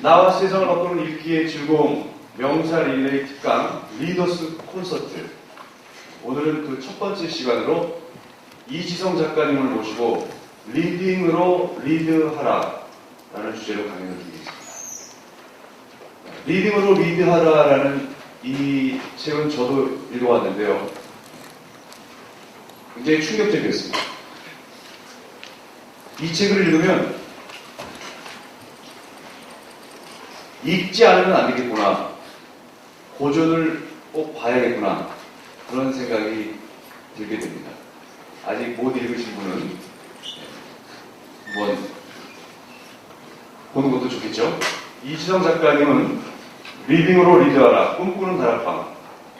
나와 세상을 바꾸는 읽기의 즐거움 명사 릴레이 특강 리더스 콘서트. 오늘은 그 첫 번째 시간으로 이지성 작가님을 모시고 리딩으로 리드하라 라는 주제로 강연을 드리겠습니다. 리딩으로 리드하라라는 이 책은 저도 읽어왔는데요. 굉장히 충격적이었습니다. 이 책을 읽으면 읽지 않으면 안 되겠구나, 고전을 꼭 봐야겠구나, 그런 생각이 들게 됩니다. 아직 못 읽으신 분은 한번 보는 것도 좋겠죠. 이지성 작가님은 리딩으로 리드하라, 꿈꾸는 다락방,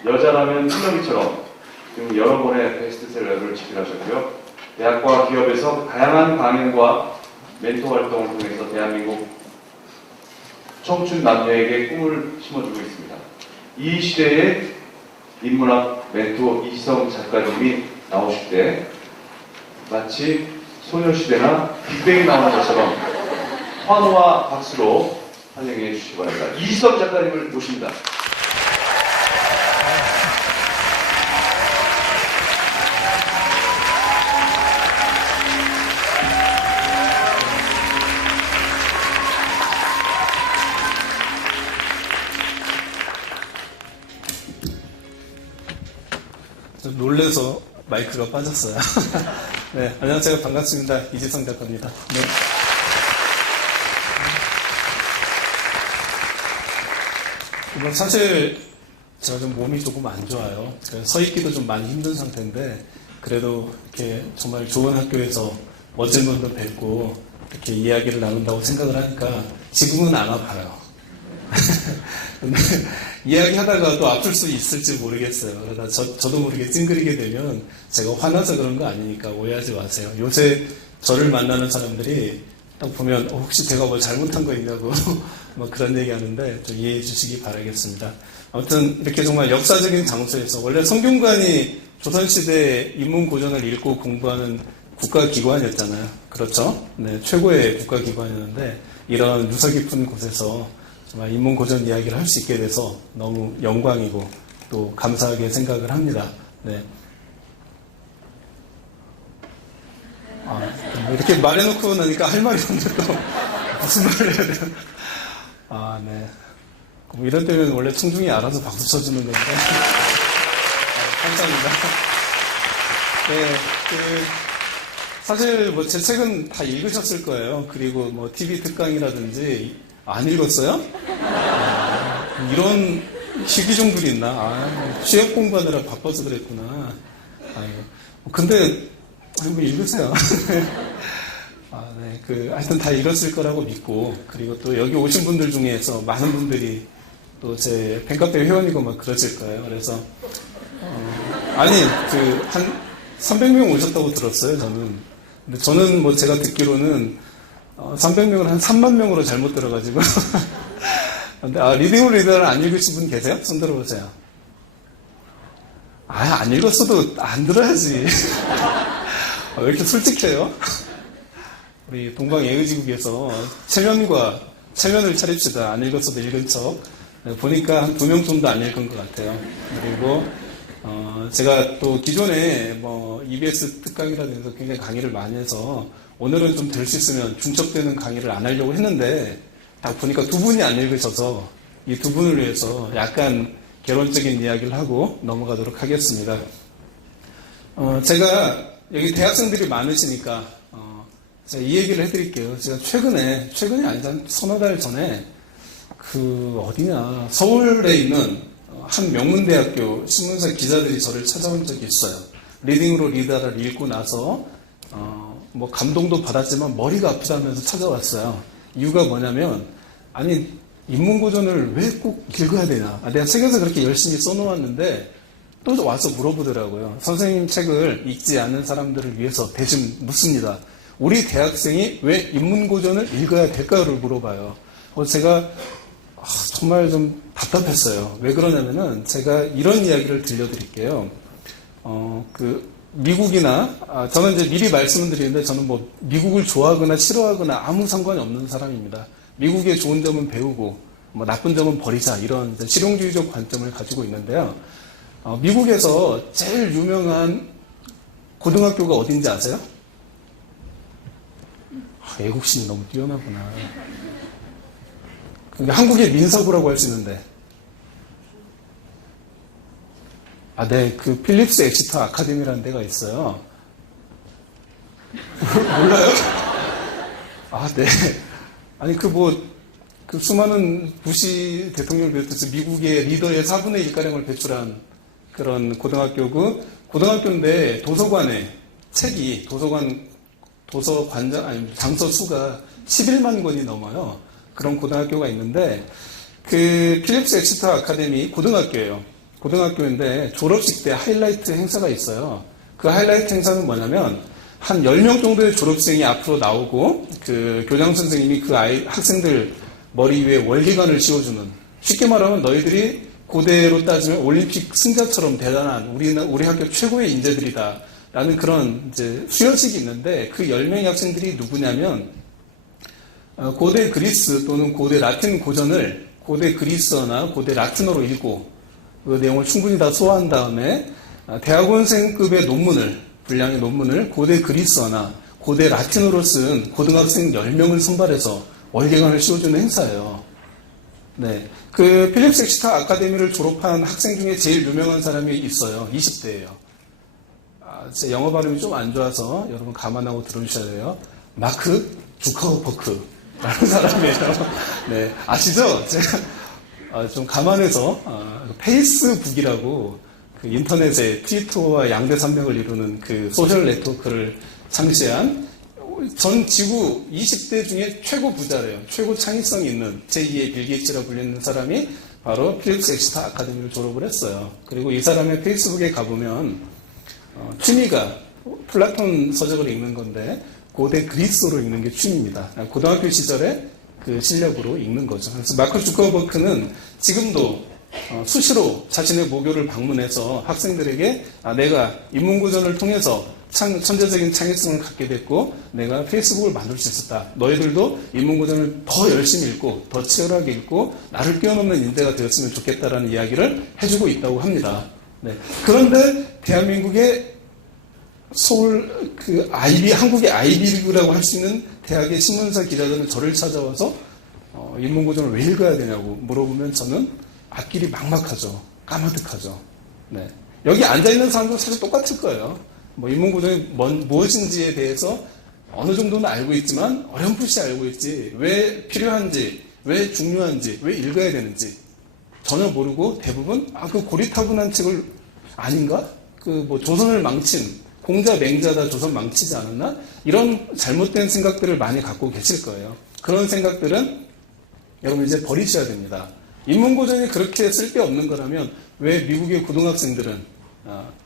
여자라면 희명이처럼 등 여러 번의 베스트셀러를 집필하셨고요. 대학과 기업에서 다양한 강연과 멘토 활동을 통해서 대한민국 청춘 남녀에게 꿈을 심어주고 있습니다. 이 시대의 인문학 멘토 이지성 작가님이 나오실 때 마치 소녀시대나 빅뱅이 나오는 것처럼 환호와 박수로 환영해 주시기 바랍니다. 이지성 작가님을 모십니다. 좀 놀래서 마이크가 빠졌어요. 네, 안녕하세요. 반갑습니다. 이지성 작가입니다. 네. 사실 제가 좀 몸이 조금 안 좋아요. 제가 서 있기도 좀 많이 힘든 상태인데 그래도 이렇게 정말 좋은 학교에서 멋진 분들 뵙고 이렇게 이야기를 나눈다고 생각을 하니까 지금은 안 아파요. 근데 이야기하다가 또 아플 수 있을지 모르겠어요. 그러다 저도 모르게 찡그리게 되면 제가 화나서 그런 거 아니니까 오해하지 마세요. 요새 저를 만나는 사람들이 딱 보면 혹시 제가 뭐 잘못한 거 있냐고 뭐 그런 얘기 하는데 좀 이해해 주시기 바라겠습니다. 아무튼 이렇게 정말 역사적인 장소에서, 원래 성균관이 조선시대 인문고전을 읽고 공부하는 국가기관이었잖아요. 그렇죠? 네, 최고의 국가기관이었는데 이런 유서 깊은 곳에서 정말 인문고전 이야기를 할 수 있게 돼서 너무 영광이고 또 감사하게 생각을 합니다. 네. 이렇게 말해놓고 나니까 할 말이 없는데 또 무슨 말을 해야 되나. 네. 그럼 이럴 때면 원래 청중이 알아서 박수 쳐주는 건데. 감사합니다. 네. 사실 뭐 제 책은 다 읽으셨을 거예요. 그리고 뭐 TV 특강이라든지 안 읽었어요? 이런 희귀종들이 있나? 취업 공부하느라 바빠서 그랬구나. 근데 한번 읽으세요. 네. 하여튼 다 읽었을 거라고 믿고, 그리고 또 여기 오신 분들 중에서 많은 분들이 또 제 팬카페 회원이고 막 그러실 거예요. 그래서, 한 300명 오셨다고 들었어요, 저는. 근데 저는 뭐 제가 듣기로는 300명을 한 3만 명으로 잘못 들어가지고. 근데, 리딩으로 리더를 안 읽으신 분 계세요? 손 들어보세요. 안 읽었어도 안 들어야지. 왜 이렇게 솔직해요? 우리 동방예의지국에서 체면을 차립시다. 안 읽었어도 읽은 척. 보니까 한 2명 정도 안 읽은 것 같아요. 그리고, 제가 또 기존에 뭐 EBS 특강이라든지 굉장히 강의를 많이 해서 오늘은 좀 될 수 있으면 중첩되는 강의를 안 하려고 했는데 딱 보니까 2분이 안 읽으셔서 이 2분을 위해서 약간 개론적인 이야기를 하고 넘어가도록 하겠습니다. 제가 여기 대학생들이 많으시니까 제가 이 얘기를 해드릴게요. 제가 최근이 아니라 서너 달 전에 서울에 있는 한 명문대학교 신문사 기자들이 저를 찾아온 적이 있어요. 리딩으로 리더를 읽고 나서 뭐 감동도 받았지만 머리가 아프다면서 찾아왔어요. 이유가 뭐냐면, 인문고전을 왜 꼭 읽어야 되냐. 내가 책에서 그렇게 열심히 써놓았는데 또 와서 물어보더라고요. 선생님 책을 읽지 않는 사람들을 위해서 대신 묻습니다. 우리 대학생이 왜 인문고전을 읽어야 될까를 물어봐요. 제가 정말 좀 답답했어요. 왜 그러냐면은 제가 이런 이야기를 들려드릴게요. 미국이나, 저는 이제 미리 말씀을 드리는데 저는 뭐 미국을 좋아하거나 싫어하거나 아무 상관이 없는 사람입니다. 미국의 좋은 점은 배우고 뭐 나쁜 점은 버리자 이런 실용주의적 관점을 가지고 있는데요. 미국에서 제일 유명한 고등학교가 어딘지 아세요? 애국심이 너무 뛰어나구나. 그게 한국의 민사고라고 할 수 있는데. 네, 그 필립스 엑시터 아카데미라는 데가 있어요. 몰라요? 네. 아니, 그 수많은 부시 대통령을 비롯해서 미국의 리더의 4분의 1가량을 배출한 그런 고등학교고, 고등학교인데 도서관에 책이, 장서 수가 11만 권이 넘어요. 그런 고등학교가 있는데, 그 필립스 엑시터 아카데미 고등학교예요. 고등학교인데 졸업식 때 하이라이트 행사가 있어요. 그 하이라이트 행사는 뭐냐면 한 10명 정도의 졸업생이 앞으로 나오고 그 교장 선생님이 그 학생들 머리 위에 월계관을 씌워주는, 쉽게 말하면 너희들이 고대로 따지면 올림픽 승자처럼 대단한 우리 학교 최고의 인재들이다 라는 그런 이제 수여식이 있는데, 그 10명의 학생들이 누구냐면 고대 그리스 또는 고대 라틴 고전을 고대 그리스어나 고대 라틴어로 읽고 그 내용을 충분히 다 소화한 다음에 대학원생급의 분량의 논문을 고대 그리스어나 고대 라틴어로 쓴 고등학생 10명을 선발해서 월계관을 씌워주는 행사예요. 네. 그 필립스 엑시터 아카데미를 졸업한 학생 중에 제일 유명한 사람이 있어요. 20대예요. 제 영어 발음이 좀 안 좋아서 여러분 감안하고 들어주셔야 돼요. 마크 주커버크라는 사람이에요. 네. 아시죠? 제가 좀 감안해서 페이스북이라고 그 인터넷의 트위터와 양대 산맥을 이루는 그 소셜 네트워크를 창시한 전 지구 20대 중에 최고 부자래요. 최고 창의성이 있는 제2의 빌 게이츠라 불리는 사람이 바로 필립스 엑시터 아카데미를 졸업을 했어요. 그리고 이 사람의 페이스북에 가보면 취미가 플라톤 서적을 읽는 건데 고대 그리스어로 읽는 게 취미입니다. 고등학교 시절에 그 실력으로 읽는 거죠. 그래서 마크 주커버크는 지금도 수시로 자신의 모교를 방문해서 학생들에게 내가 인문고전을 통해서 천재적인 창의성을 갖게 됐고 내가 페이스북을 만들 수 있었다. 너희들도 인문고전을 더 열심히 읽고 더 치열하게 읽고 나를 뛰어넘는 인재가 되었으면 좋겠다라는 이야기를 해주고 있다고 합니다. 네. 그런데 대한민국의 한국의 아이비리그라고 할 수 있는 대학의 신문사 기자들은 저를 찾아와서 인문고전을 왜 읽어야 되냐고 물어보면 저는 앞길이 막막하죠. 까마득하죠. 네. 여기 앉아있는 사람도 사실 똑같을 거예요. 인문고전이 무엇인지에 대해서 어느 정도는 알고 있지만 어렴풋이 알고 있지, 왜 필요한지, 왜 중요한지, 왜 읽어야 되는지 전혀 모르고 대부분 그 고리타분한 책을 아닌가? 조선을 망친 공자 맹자다 조선 망치지 않았나? 이런 잘못된 생각들을 많이 갖고 계실 거예요. 그런 생각들은 여러분 이제 버리셔야 됩니다. 인문고전이 그렇게 쓸데없는 거라면 왜 미국의 고등학생들은,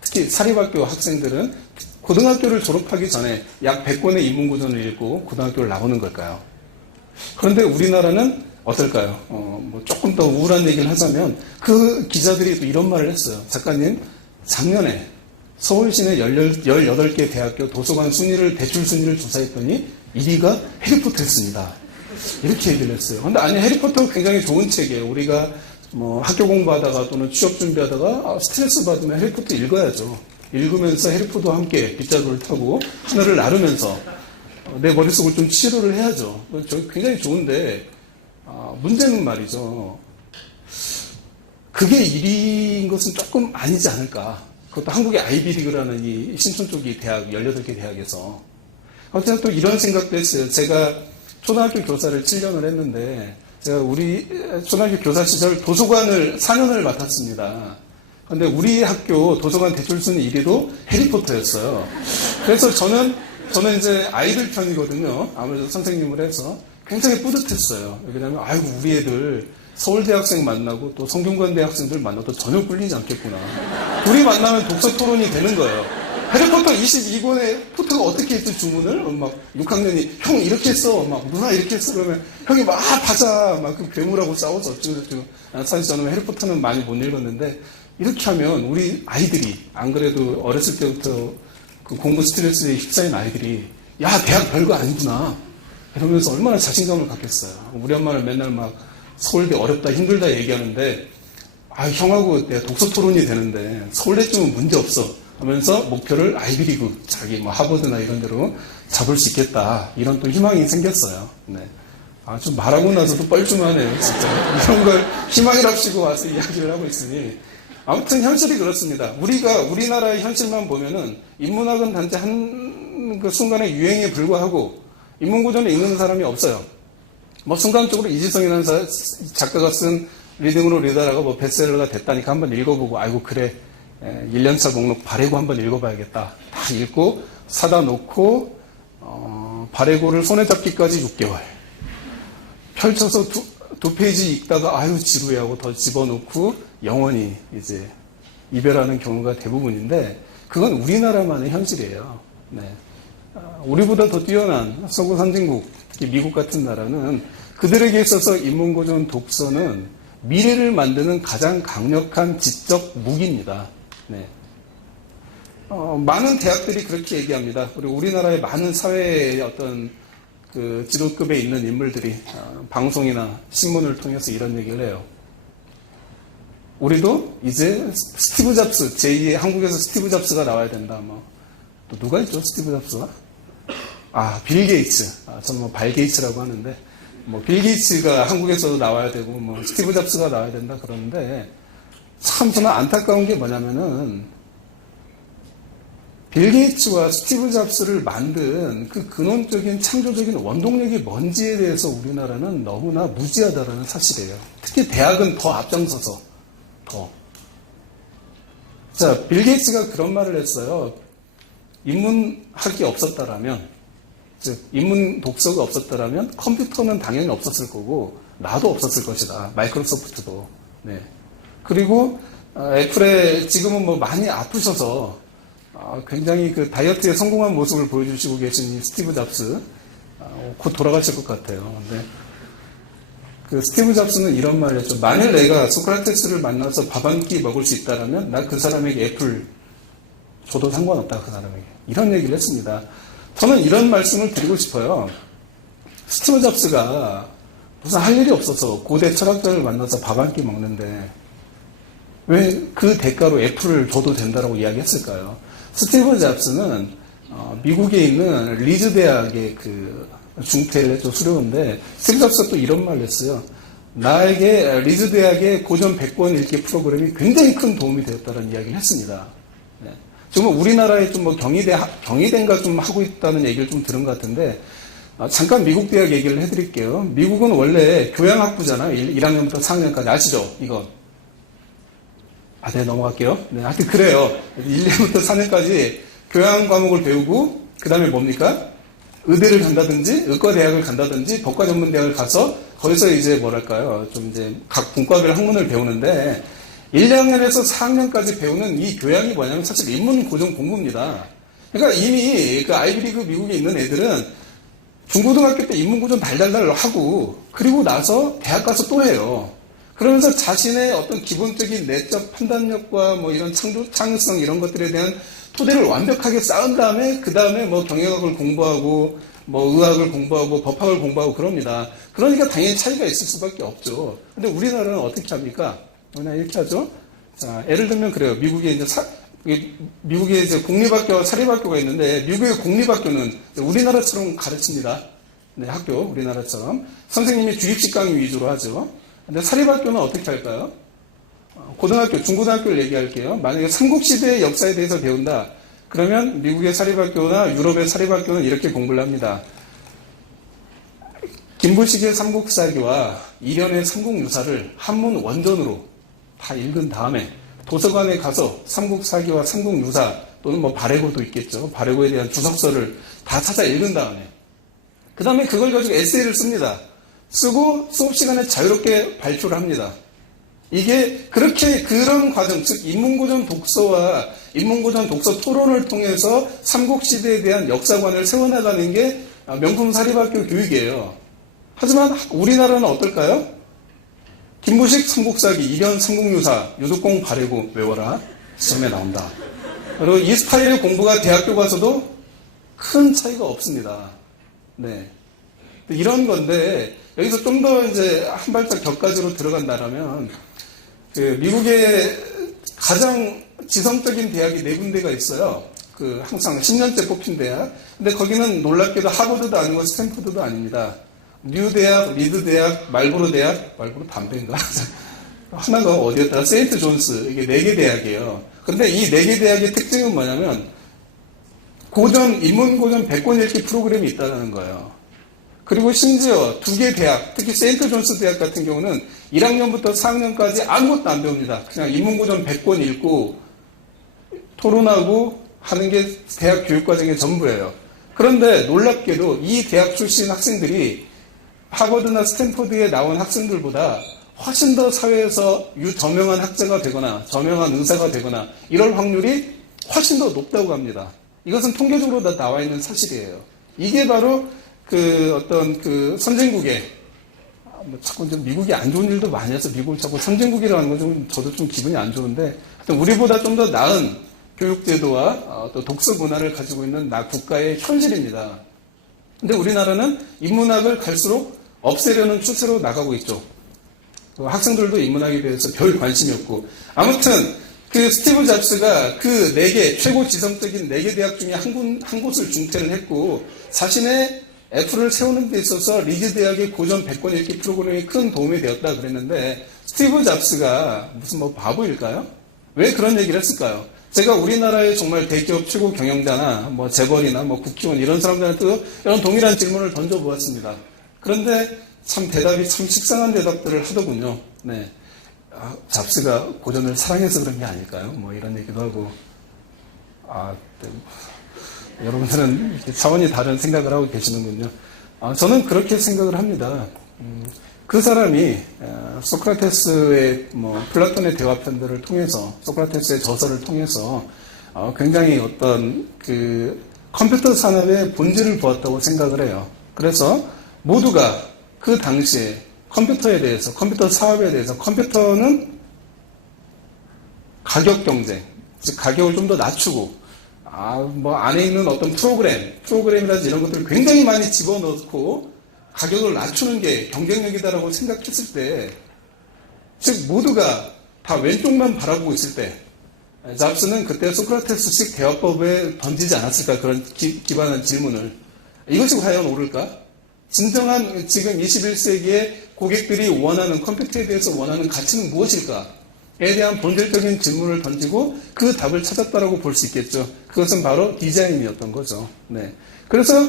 특히 사립학교 학생들은 고등학교를 졸업하기 전에 약 100권의 인문고전을 읽고 고등학교를 나오는 걸까요? 그런데 우리나라는 어떨까요? 조금 더 우울한 얘기를 하자면 그 기자들이 또 이런 말을 했어요. 작가님, 작년에 서울시내 18개 대학교 도서관 대출 순위를 조사했더니 1위가 해리포터였습니다. 이렇게 얘기를 했어요. 근데 아니, 해리포터 굉장히 좋은 책이에요. 우리가 학교 공부하다가 또는 취업 준비하다가 스트레스 받으면 해리포터 읽어야죠. 읽으면서 해리포터와 함께 빗자루를 타고 하늘을 나르면서 내 머릿속을 좀 치료를 해야죠. 굉장히 좋은데 문제는 말이죠. 그게 1위인 것은 조금 아니지 않을까. 그것도 한국의 아이비리그라는 이 신촌 쪽이 대학, 18개 대학에서. 어쨌든 또 이런 생각도 했어요. 제가 초등학교 교사를 7년을 했는데, 제가 우리 초등학교 교사 시절 도서관을 4년을 맡았습니다. 근데 우리 학교 도서관 대출순위 1위도 해리포터였어요. 그래서 저는 이제 아이들 편이거든요. 아무래도 선생님을 해서 굉장히 뿌듯했어요. 왜냐면, 아이고, 우리 애들 서울대학생 만나고 또 성균관대 학생들 만나도 전혀 꿀리지 않겠구나. 둘이 만나면 독서 토론이 되는 거예요. 해리포터 22권의 포터가 어떻게 했어, 주문을? 6학년이, 형 이렇게 했어. 누나 이렇게 했어. 그러면 형이 맞아. 그 괴물하고 싸워서 어쩌고. 사실 저는 해리포터는 많이 못 읽었는데, 이렇게 하면 우리 아이들이, 안 그래도 어렸을 때부터 그 공부 스트레스에 휩싸인 아이들이, 야, 대학 별거 아니구나. 이러면서 얼마나 자신감을 갖겠어요. 우리 엄마는 맨날 막 서울대 어렵다 힘들다 얘기하는데 형하고 내가 독서 토론이 되는데 서울대쯤은 문제 없어 하면서 목표를 아이비리그 자기 뭐 하버드나 이런 데로 잡을 수 있겠다 이런 또 희망이 생겼어요. 네. 좀 말하고 나서도 뻘쭘하네요, 진짜. 이런 걸 희망이랍시고 와서 이야기를 하고 있으니. 아무튼 현실이 그렇습니다. 우리나라의 현실만 보면은 인문학은 단지 그 순간의 유행에 불과하고 인문고전을 읽는 사람이 없어요. 뭐 순간적으로 이지성이라는 작가가 쓴 리딩으로 리더라가 뭐 베스트셀러가 됐다니까 한번 읽어보고 아이고 그래 1년차 목록 바레고 한번 읽어봐야겠다. 다 읽고 사다 놓고 바레고를 손에 잡기까지 6개월. 펼쳐서 두 페이지 읽다가 아유 지루해 하고 더 집어넣고 영원히 이제 이별하는 경우가 대부분인데 그건 우리나라만의 현실이에요. 네. 우리보다 더 뛰어난 서구 선진국, 특히 미국 같은 나라는 그들에게 있어서 인문고전 독서는 미래를 만드는 가장 강력한 지적 무기입니다. 네. 많은 대학들이 그렇게 얘기합니다. 그리고 우리나라의 많은 사회의 어떤 그 지도급에 있는 인물들이 방송이나 신문을 통해서 이런 얘기를 해요. 우리도 이제 스티브 잡스, 제2의 한국에서 스티브 잡스가 나와야 된다. 또 누가 있죠? 스티브 잡스가? 빌 게이츠. 저는 뭐 발 게이츠라고 하는데, 빌 게이츠가 한국에서도 나와야 되고, 스티브 잡스가 나와야 된다 그러는데, 참 저는 안타까운 게 뭐냐면은, 빌 게이츠와 스티브 잡스를 만든 그 근원적인 창조적인 원동력이 뭔지에 대해서 우리나라는 너무나 무지하다라는 사실이에요. 특히 대학은 더 앞장서서 더. 자, 빌 게이츠가 그런 말을 했어요. 인문학이 없었다라면, 즉 인문 독서가 없었다라면 컴퓨터는 당연히 없었을 거고 나도 없었을 것이다. 마이크로소프트도. 네. 그리고 애플에 지금은 뭐 많이 아프셔서 굉장히 그 다이어트에 성공한 모습을 보여주시고 계신 이 스티브 잡스 곧 돌아가실 것 같아요. 근데 그 스티브 잡스는 이런 말을 했죠. 만일 내가 소크라테스를 만나서 밥 한 끼 먹을 수 있다라면 나 그 사람에게 애플 줘도 상관없다. 그 사람에게 이런 얘기를 했습니다. 저는 이런 말씀을 드리고 싶어요. 스티브 잡스가 무슨 할 일이 없어서 고대 철학자를 만나서 밥 한 끼 먹는데 왜 그 대가로 애플을 줘도 된다라고 이야기했을까요? 스티브 잡스는 미국에 있는 리즈 대학의 그 중퇴를 했죠. 수료인데 스티브 잡스가 또 이런 말을 했어요. 나에게 리즈 대학의 고전 100권 읽기 프로그램이 굉장히 큰 도움이 되었다는 이야기를 했습니다. 네. 지금 우리나라에 좀 뭐 경희대인가 좀 하고 있다는 얘기를 좀 들은 것 같은데 잠깐 미국 대학 얘기를 해드릴게요. 미국은 원래 교양학부잖아요. 1학년부터 4학년까지 아시죠? 이거. 네, 넘어갈게요. 네, 하여튼 그래요. 1년부터 4년까지 교양 과목을 배우고, 그 다음에 뭡니까? 의대를 간다든지, 의과대학을 간다든지, 법과전문대학을 가서, 거기서 이제 뭐랄까요. 좀 이제 각 분과별 학문을 배우는데, 1학년에서 4학년까지 배우는 이 교양이 뭐냐면 사실 인문고전 공부입니다. 그러니까 이미 그 아이비리그 미국에 있는 애들은 중고등학교 때 인문고전 달달달 하고, 그리고 나서 대학 가서 또 해요. 그러면서 자신의 어떤 기본적인 내적 판단력과 뭐 이런 창의성 이런 것들에 대한 토대를 완벽하게 쌓은 다음에 그 다음에 뭐 경영학을 공부하고 뭐 의학을 공부하고 법학을 공부하고 그럽니다. 그러니까 당연히 차이가 있을 수밖에 없죠. 근데 우리나라는 어떻게 합니까? 그냥 이렇게 하죠. 자, 예를 들면 그래요. 미국에 이제 공립학교와 사립학교가 있는데 미국의 공립학교는 우리나라처럼 가르칩니다. 네, 학교 우리나라처럼 선생님이 주입식 강의 위주로 하죠. 근데 사립학교는 어떻게 할까요? 고등학교, 중고등학교를 얘기할게요. 만약에 삼국시대의 역사에 대해서 배운다. 그러면 미국의 사립학교나 유럽의 사립학교는 이렇게 공부를 합니다. 김부식의 삼국사기와 이련의 삼국유사를 한문 원전으로 다 읽은 다음에 도서관에 가서 삼국사기와 삼국유사 또는 뭐 발해고도 있겠죠. 발해고에 대한 주석서를 다 찾아 읽은 다음에 그 다음에 그걸 가지고 에세이를 씁니다. 쓰고 수업 시간에 자유롭게 발표를 합니다. 이게 그렇게 그런 과정, 즉 인문고전 독서와 인문고전 독서 토론을 통해서 삼국시대에 대한 역사관을 세워나가는 게 명품 사립학교 교육이에요. 하지만 우리나라는 어떨까요? 김부식 삼국사기, 이련 삼국유사, 유독공 발해고 외워라. 시험에 나온다. 그리고 이 스타일의 공부가 대학교 가서도 큰 차이가 없습니다. 네. 이런 건데, 여기서 좀 더 이제 한 발짝 격가지로 들어간다라면, 미국의 가장 지성적인 대학이 4군데가 있어요. 항상 10년째 뽑힌 대학. 근데 거기는 놀랍게도 하버드도 아니고 스탠포드도 아닙니다. 뉴 대학, 리드 대학, 말보로 대학, 말보로 담배인가? 하나가 어디였더라? 세인트 존스. 이게 4개 대학이에요. 근데 이 4개 대학의 특징은 뭐냐면, 인문고전 100권 읽기 프로그램이 있다는 거예요. 그리고 심지어 2개 대학, 특히 세인트 존스 대학 같은 경우는 1학년부터 4학년까지 아무것도 안 배웁니다. 그냥 인문고전 100권 읽고 토론하고 하는 게 대학 교육과정의 전부예요. 그런데 놀랍게도 이 대학 출신 학생들이 하버드나 스탠포드에 나온 학생들보다 훨씬 더 사회에서 저명한 학자가 되거나 저명한 의사가 되거나 이럴 확률이 훨씬 더 높다고 합니다. 이것은 통계적으로 다 나와 있는 사실이에요. 이게 바로 선진국의, 자꾸 좀 미국이 안 좋은 일도 많이 해서 미국을 자꾸 선진국이라는 건 좀, 저도 좀 기분이 안 좋은데, 하여튼 우리보다 좀 더 나은 교육제도와 또 독서 문화를 가지고 있는 국가의 현실입니다. 근데 우리나라는 인문학을 갈수록 없애려는 추세로 나가고 있죠. 학생들도 인문학에 대해서 별 관심이 없고. 아무튼, 스티브 잡스가 4개, 최고 지성적인 4개 대학 중에 한 곳을 중퇴를 했고, 자신의 애플을 세우는 데 있어서 리즈 대학의 고전 100권 읽기 프로그램이 큰 도움이 되었다 그랬는데, 스티브 잡스가 무슨 바보일까요? 왜 그런 얘기를 했을까요? 제가 우리나라의 정말 대기업 최고 경영자나 재벌이나 국회의원 이런 사람들한테도 이런 동일한 질문을 던져보았습니다. 그런데 참 대답이 참 식상한 대답들을 하더군요. 네. 잡스가 고전을 사랑해서 그런 게 아닐까요? 이런 얘기도 하고. 네. 여러분들은 차원이 다른 생각을 하고 계시는군요. 저는 그렇게 생각을 합니다. 그 사람이 소크라테스의 플라톤의 대화편들을 통해서 소크라테스의 저서를 통해서 굉장히 어떤 컴퓨터 산업의 본질을 보았다고 생각을 해요. 그래서 모두가 그 당시에 컴퓨터에 대해서, 컴퓨터 사업에 대해서, 컴퓨터는 가격 경쟁, 즉 가격을 좀 더 낮추고, 안에 있는 어떤 프로그램이라든지 이런 것들을 굉장히 많이 집어넣고 가격을 낮추는 게 경쟁력이다라고 생각했을 때, 즉 모두가 다 왼쪽만 바라보고 있을 때, 잡스는 그때 소크라테스식 대화법에 던지지 않았을까, 그런 기반한 질문을. 이것이 과연 옳을까? 진정한 지금 21세기에 고객들이 원하는, 컴퓨터에 대해서 원하는 가치는 무엇일까에 대한 본질적인 질문을 던지고 그 답을 찾았다라고 볼 수 있겠죠. 그것은 바로 디자인이었던 거죠. 네. 그래서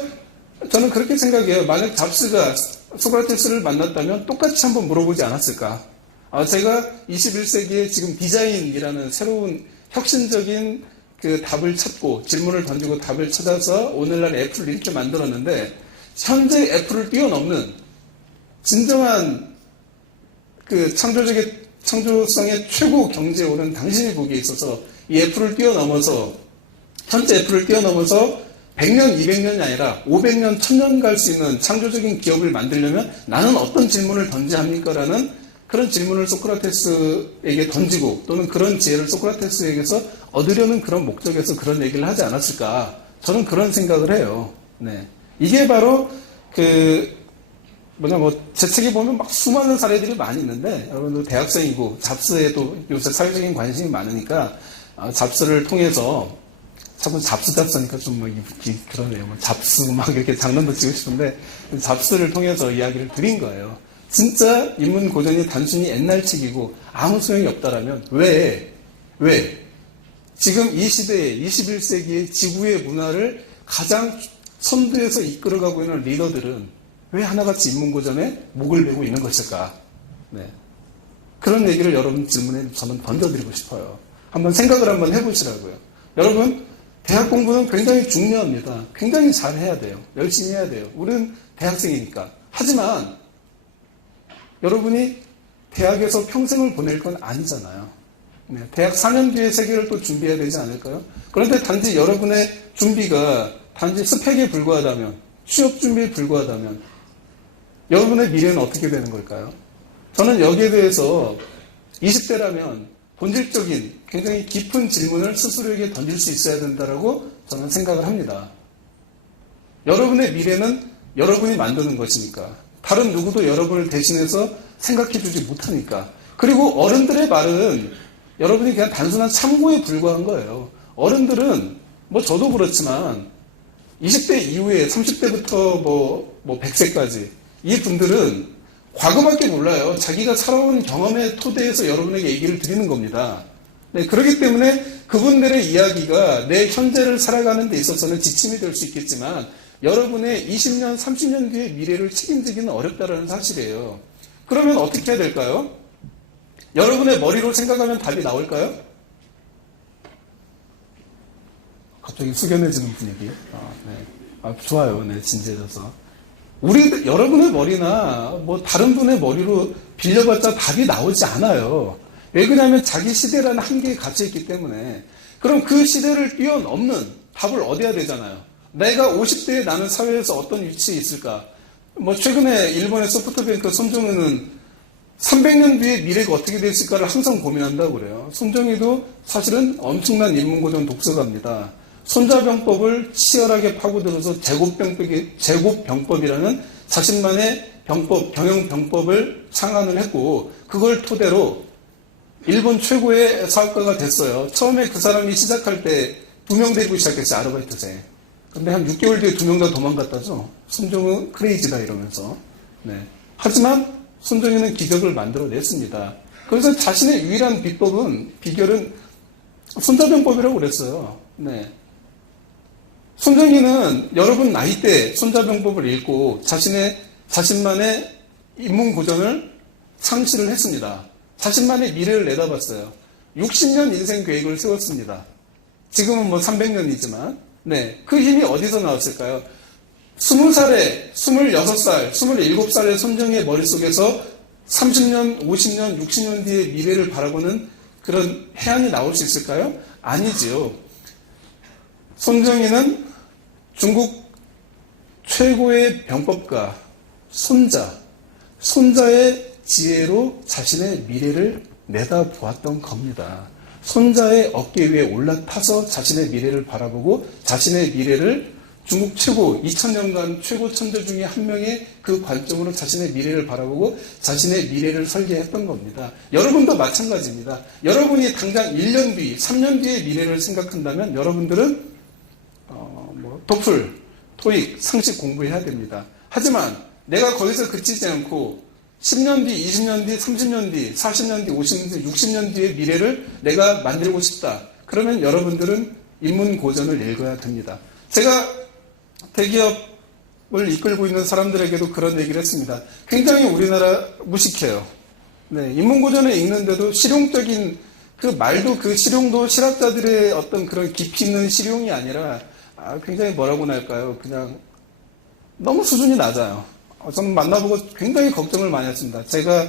저는 그렇게 생각해요. 만약 잡스가 소크라테스를 만났다면 똑같이 한번 물어보지 않았을까. 제가 21세기에 지금 디자인이라는 새로운 혁신적인 답을 찾고 질문을 던지고 답을 찾아서 오늘날 애플을 이렇게 만들었는데, 현재 애플을 뛰어넘는 진정한 창조성의 최고 경제에 오른 당신이 보기에 있어서 이 애플을 뛰어넘어서, 현재 애플을 뛰어넘어서 100년, 200년이 아니라 500년, 1000년 갈 수 있는 창조적인 기업을 만들려면 나는 어떤 질문을 던져야 합니까? 라는 그런 질문을 소크라테스에게 던지고, 또는 그런 지혜를 소크라테스에게서 얻으려는 그런 목적에서 그런 얘기를 하지 않았을까. 저는 그런 생각을 해요. 네. 이게 바로 제 책에 보면 수많은 사례들이 많이 있는데, 여러분도 대학생이고 잡스에도 요새 사회적인 관심이 많으니까 잡스를 통해서, 자꾸 잡스하니까 좀 그러네요. 잡스 이렇게 장난도 치고 싶은데, 잡스를 통해서 이야기를 드린 거예요. 진짜 인문 고전이 단순히 옛날 책이고 아무 소용이 없다라면 왜 지금 이 시대에 21세기의 지구의 문화를 가장 선두에서 이끌어가고 있는 리더들은 왜 하나같이 인문고전에 목을 베고 있는 것일까? 네. 그런 얘기를 여러분 질문에 저는 던져드리고 싶어요. 한번 생각을 한번 해보시라고요. 여러분, 대학 공부는 굉장히 중요합니다. 굉장히 잘해야 돼요. 열심히 해야 돼요. 우리는 대학생이니까. 하지만 여러분이 대학에서 평생을 보낼 건 아니잖아요. 네. 대학 4년 뒤에 세계를 또 준비해야 되지 않을까요? 그런데 단지 여러분의 준비가 단지 스펙에 불과하다면, 취업 준비에 불과하다면 여러분의 미래는 어떻게 되는 걸까요? 저는 여기에 대해서 20대라면 본질적인 굉장히 깊은 질문을 스스로에게 던질 수 있어야 된다라고 저는 생각을 합니다. 여러분의 미래는 여러분이 만드는 것이니까. 다른 누구도 여러분을 대신해서 생각해주지 못하니까. 그리고 어른들의 말은 여러분이 그냥 단순한 참고에 불과한 거예요. 어른들은 뭐 저도 그렇지만 20대 이후에 30대부터 뭐 100세까지 이 분들은 과거밖에 몰라요. 자기가 살아온 경험의 토대에서 여러분에게 얘기를 드리는 겁니다. 네, 그렇기 때문에 그분들의 이야기가 내 현재를 살아가는 데 있어서는 지침이 될 수 있겠지만 여러분의 20년, 30년 뒤의 미래를 책임지기는 어렵다는 사실이에요. 그러면 어떻게 해야 될까요? 여러분의 머리로 생각하면 답이 나올까요? 갑자기 숙연해지는 분위기. 네. 좋아요. 네, 진지해져서. 여러분의 머리나 뭐 다른 분의 머리로 빌려봤자 답이 나오지 않아요. 왜 그러냐면 자기 시대라는 한계에 갇혀있기 때문에. 그럼 그 시대를 뛰어넘는 답을 얻어야 되잖아요. 내가 50대에 나는 사회에서 어떤 위치에 있을까? 뭐 최근에 일본의 소프트뱅크 손정우는 300년 뒤에 미래가 어떻게 됐을까를 항상 고민한다고 그래요. 손정희도 사실은 엄청난 인문고전 독서가입니다. 손자병법을 치열하게 파고들어서 제곱병법이라는 자신만의 병법, 경영병법을 창안을 했고 그걸 토대로 일본 최고의 사업가가 됐어요. 처음에 그 사람이 시작할 때 2명 데리고 시작했어요. 아르바이트생. 근데 한 6개월 뒤에 2명 다 도망갔다죠. 손정우 크레이지다 이러면서. 네. 하지만 손정희는 기적을 만들어냈습니다. 그래서 자신의 유일한 비결은 손자병법이라고 그랬어요. 네. 손정희는 여러분 나이 때 손자병법을 읽고 자신만의 인문고전을 상실을 했습니다. 자신만의 미래를 내다봤어요. 60년 인생 계획을 세웠습니다. 지금은 뭐 300년이지만, 네. 그 힘이 어디서 나왔을까요? 20살에, 26살, 27살의 손정희의 머릿속에서 30년, 50년, 60년 뒤의 미래를 바라보는 그런 해안이 나올 수 있을까요? 아니지요. 손정희는 중국 최고의 병법가, 손자의 지혜로 자신의 미래를 내다보았던 겁니다. 손자의 어깨 위에 올라타서 자신의 미래를 바라보고 자신의 미래를 중국 최고, 2000년간 최고 천재 중에 한 명의 그 관점으로 자신의 미래를 바라보고 자신의 미래를 설계했던 겁니다. 여러분도 마찬가지입니다. 여러분이 당장 1년 뒤, 3년 뒤의 미래를 생각한다면 여러분들은 토플, 토익, 상식 공부해야 됩니다. 하지만 내가 거기서 그치지 않고 10년 뒤, 20년 뒤, 30년 뒤, 40년 뒤, 50년 뒤, 60년 뒤의 미래를 내가 만들고 싶다. 그러면 여러분들은 인문고전을 읽어야 됩니다. 제가 대기업을 이끌고 있는 사람들에게도 그런 얘기를 했습니다. 굉장히 우리나라 무식해요. 네, 인문고전을 읽는데도 실용적인 그 말도 그 실용도 실학자들의 어떤 그런 깊이 있는 실용이 아니라 굉장히 뭐라고 할까요? 그냥 너무 수준이 낮아요. 저는 만나보고 굉장히 걱정을 많이 했습니다. 제가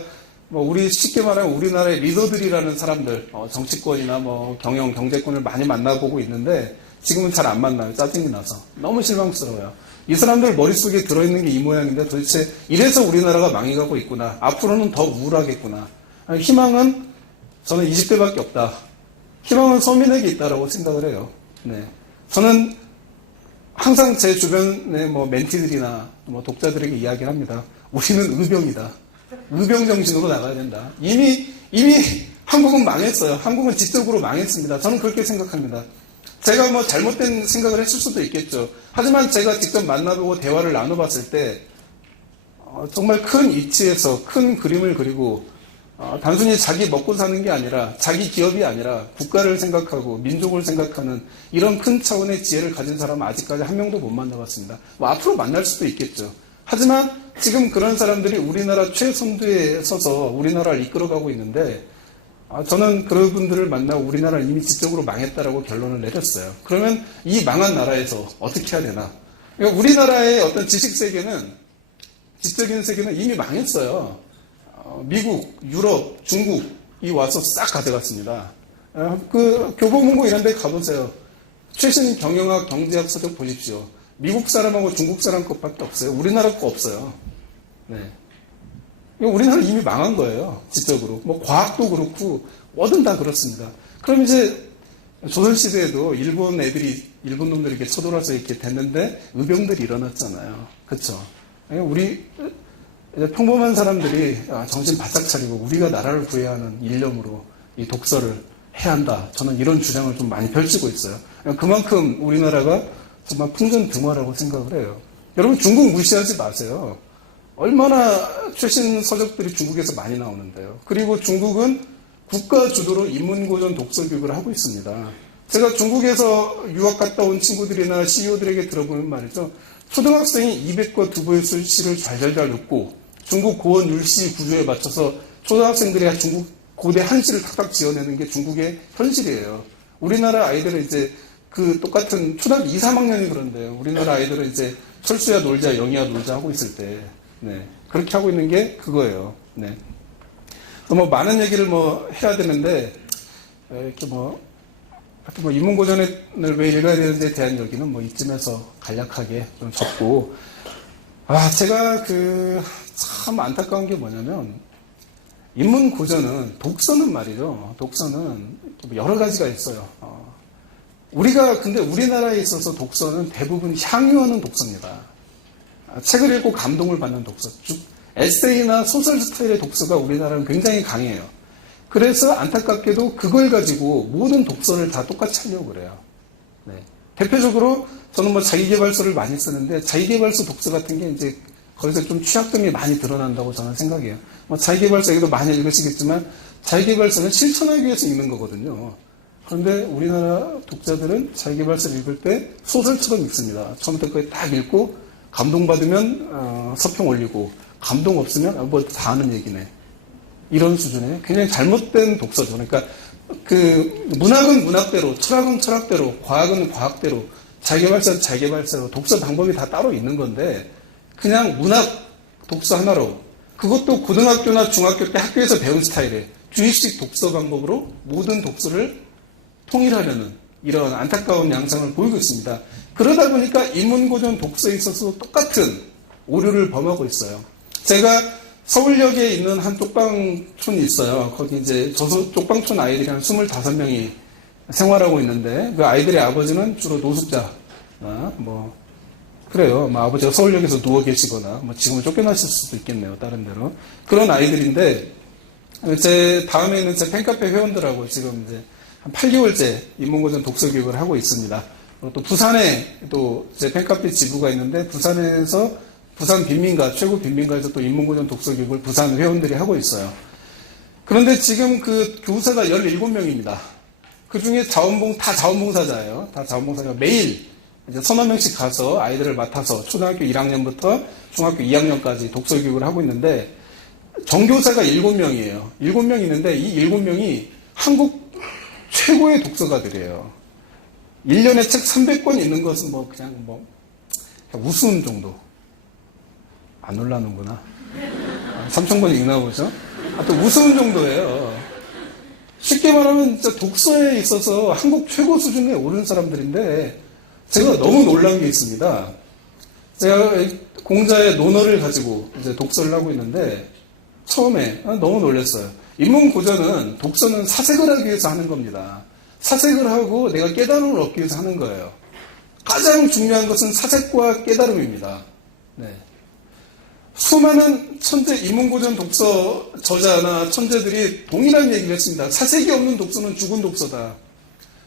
우리 쉽게 말하면 우리나라의 리더들이라는 사람들, 정치권이나 경제권을 많이 만나보고 있는데 지금은 잘 안 만나요. 짜증이 나서. 너무 실망스러워요. 이 사람들 머릿속에 들어있는 게 이 모양인데 도대체 이래서 우리나라가 망해가고 있구나. 앞으로는 더 우울하겠구나. 희망은 저는 20대밖에 없다. 희망은 서민에게 있다라고 생각을 해요. 네. 저는 항상 제 주변의 멘티들이나 독자들에게 이야기를 합니다. 우리는 의병이다. 의병 정신으로 나가야 된다. 이미 한국은 망했어요. 한국은 지적으로 망했습니다. 저는 그렇게 생각합니다. 제가 잘못된 생각을 했을 수도 있겠죠. 하지만 제가 직접 만나보고 대화를 나눠봤을 때 정말 큰 이치에서 큰 그림을 그리고 단순히 자기 먹고 사는 게 아니라 자기 기업이 아니라 국가를 생각하고 민족을 생각하는 이런 큰 차원의 지혜를 가진 사람은 아직까지 한 명도 못 만나봤습니다. 앞으로 만날 수도 있겠죠. 하지만 지금 그런 사람들이 우리나라 최선두에 서서 우리나라를 이끌어가고 있는데 저는 그런 분들을 만나고 우리나라는 이미 지적으로 망했다라고 결론을 내렸어요. 그러면 이 망한 나라에서 어떻게 해야 되나? 그러니까 우리나라의 어떤 지식세계는 지적인 세계는 이미 망했어요. 미국, 유럽, 중국이 와서 싹 가져갔습니다. 그 교보문고 이런 데 가보세요. 최신 경영학, 경제학 서적 보십시오. 미국 사람하고 중국 사람 것밖에 없어요. 우리나라 거 없어요. 네. 우리나라 이미 망한 거예요. 지적으로. 과학도 그렇고 뭐든 다 그렇습니다. 그럼 이제 조선시대에도 일본 놈들이 이렇게 쳐들어와서 이렇게 됐는데 의병들이 일어났잖아요. 그쵸? 우리 평범한 사람들이 정신 바짝 차리고 우리가 나라를 구해야 하는 일념으로 이 독서를 해야 한다. 저는 이런 주장을 좀 많이 펼치고 있어요. 그만큼 우리나라가 정말 풍전등화라고 생각을 해요. 여러분 중국 무시하지 마세요. 얼마나 최신 서적들이 중국에서 많이 나오는데요. 그리고 중국은 국가 주도로 인문고전 독서 교육을 하고 있습니다. 제가 중국에서 유학 갔다 온 친구들이나 CEO들에게 들어보면 말이죠. 초등학생이 200과 두부의 시를 잘잘잘 읽고 중국 고원 율시 구조에 맞춰서 초등학생들이 중국 고대 한시를 탁탁 지어내는 게 중국의 현실이에요. 우리나라 아이들은 이제 그 똑같은 초등학교 2, 3학년이 그런데요. 우리나라 아이들은 이제 철수야 놀자, 영희야 놀자 하고 있을 때, 네. 그렇게 하고 있는 게 그거예요. 네. 뭐 많은 얘기를 뭐 해야 되는데, 이렇게 뭐 인문고전을 왜 읽어야 되는지에 대한 얘기는 뭐 이쯤에서 간략하게 좀 접고, 제가 참 안타까운 게 뭐냐면, 인문고전은, 독서는 말이죠. 독서는 여러 가지가 있어요. 근데 우리나라에 있어서 독서는 대부분 향유하는 독서입니다. 책을 읽고 감동을 받는 독서. 즉, 에세이나 소설 스타일의 독서가 우리나라는 굉장히 강해요. 그래서 안타깝게도 그걸 가지고 모든 독서를 다 똑같이 하려고 그래요. 네. 대표적으로 저는 뭐 자기계발서를 많이 쓰는데 자기계발서 독서 같은 게 이제 거기서 좀 취약점이 많이 드러난다고 저는 생각해요. 뭐 자기계발서 얘기도 많이 읽으시겠지만 자기계발서는 실천하기 위해서 읽는 거거든요. 그런데 우리나라 독자들은 자기계발서를 읽을 때 소설처럼 읽습니다. 처음부터 끝까지 딱 읽고 감동받으면 서평 올리고 감동 없으면 뭐 다 아는 얘기네. 이런 수준의 굉장히 잘못된 독서죠. 그러니까 문학은 문학대로, 철학은 철학대로, 과학은 과학대로, 자기계발서는 자기계발서로 독서 방법이 다 따로 있는 건데 그냥 문학 독서 하나로 그것도 고등학교나 중학교 때 학교에서 배운 스타일의 주입식 독서 방법으로 모든 독서를 통일하려는 이런 안타까운 양상을 보이고 있습니다. 그러다 보니까 인문고전 독서에 있어서 똑같은 오류를 범하고 있어요. 제가 서울역에 있는 한 쪽방촌이 있어요. 거기 이제 쪽방촌 아이들이 한 25명이 생활하고 있는데 그 아이들의 아버지는 주로 노숙자, 그래요. 아버지가 서울역에서 누워 계시거나 지금은 쫓겨나실 수도 있겠네요. 다른 데로. 그런 아이들인데 제 다음에 있는 제 팬카페 회원들하고 지금 이제 한 8개월째 인문고전 독서 교육을 하고 있습니다. 또 부산에 또 제 팬카페 지부가 있는데 부산에서 부산 빈민가, 최고 빈민가에서 또 인문고전 독서 교육을 부산 회원들이 하고 있어요. 그런데 지금 그 교사가 17명입니다. 그 중에 다 자원봉사자예요. 다 자원봉사자. 매일 이제 서너 명씩 가서 아이들을 맡아서 초등학교 1학년부터 중학교 2학년까지 독서 교육을 하고 있는데 정교사가 7명이에요. 7명 있는데 이 7명이 한국 최고의 독서가들이에요. 1년에 책 300권 있는 것은 그냥 우스운 정도. 안 놀라는구나. 3,000권 읽나 보죠? 또 우스운 정도예요. 쉽게 말하면 진짜 독서에 있어서 한국 최고 수준에 오른 사람들인데 제가 너무 놀란 게 있습니다. 제가 공자의 논어를 가지고 이제 독서를 하고 있는데 처음에 너무 놀랐어요. 인문고전은 독서는 사색을 하기 위해서 하는 겁니다. 사색을 하고 내가 깨달음을 얻기 위해서 하는 거예요. 가장 중요한 것은 사색과 깨달음입니다. 네. 수많은 인문고전 독서 저자나 천재들이 동일한 얘기를 했습니다. 사색이 없는 독서는 죽은 독서다.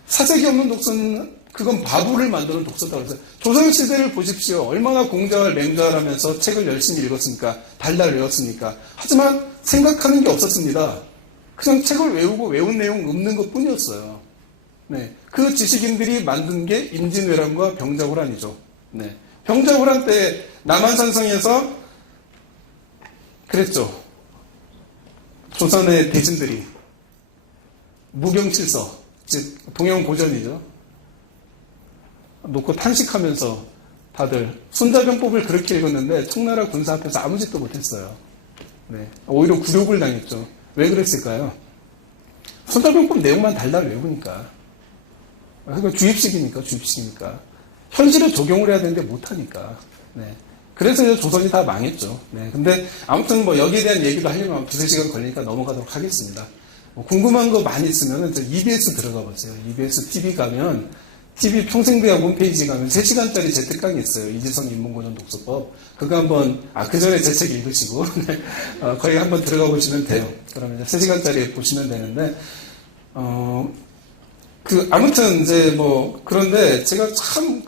사색이 없는 독서는 그건 바보를 만드는 독서다. 그래서 조선시대를 보십시오. 얼마나 공자와 맹자를 하면서 책을 열심히 읽었습니까? 달달 외웠습니까? 하지만 생각하는 게 없었습니다. 그냥 책을 외우고 외운 내용 읊는 것 뿐이었어요. 네. 그 지식인들이 만든 게 임진왜란과 병자호란이죠. 네. 병자호란 때 남한산성에서 그랬죠. 조선의 대진들이 무경칠서, 즉 동양고전이죠. 놓고 탄식하면서 다들 손자병법을 그렇게 읽었는데 청나라 군사 앞에서 아무 짓도 못했어요. 네. 오히려 굴욕을 당했죠. 왜 그랬을까요? 손자병법 내용만 달달 외우니까. 그러니까 주입식이니까. 현실에 적용을 해야 되는데 못하니까. 네. 그래서 이제 조선이 다 망했죠. 네. 근데 아무튼 여기에 대한 얘기도 하려면 두세 시간 걸리니까 넘어가도록 하겠습니다. 궁금한 거 많이 있으면 EBS 들어가 보세요. EBS TV 가면 TV 평생대학 홈페이지 가면 3시간짜리 재특강이 있어요. 이지성 인문고전 독서법. 그거 한번 그 전에 제 책 읽으시고 거기 한번 들어가 보시면 돼요. 그러면 이제 3시간짜리 보시면 되는데 아무튼 이제 그런데 제가 참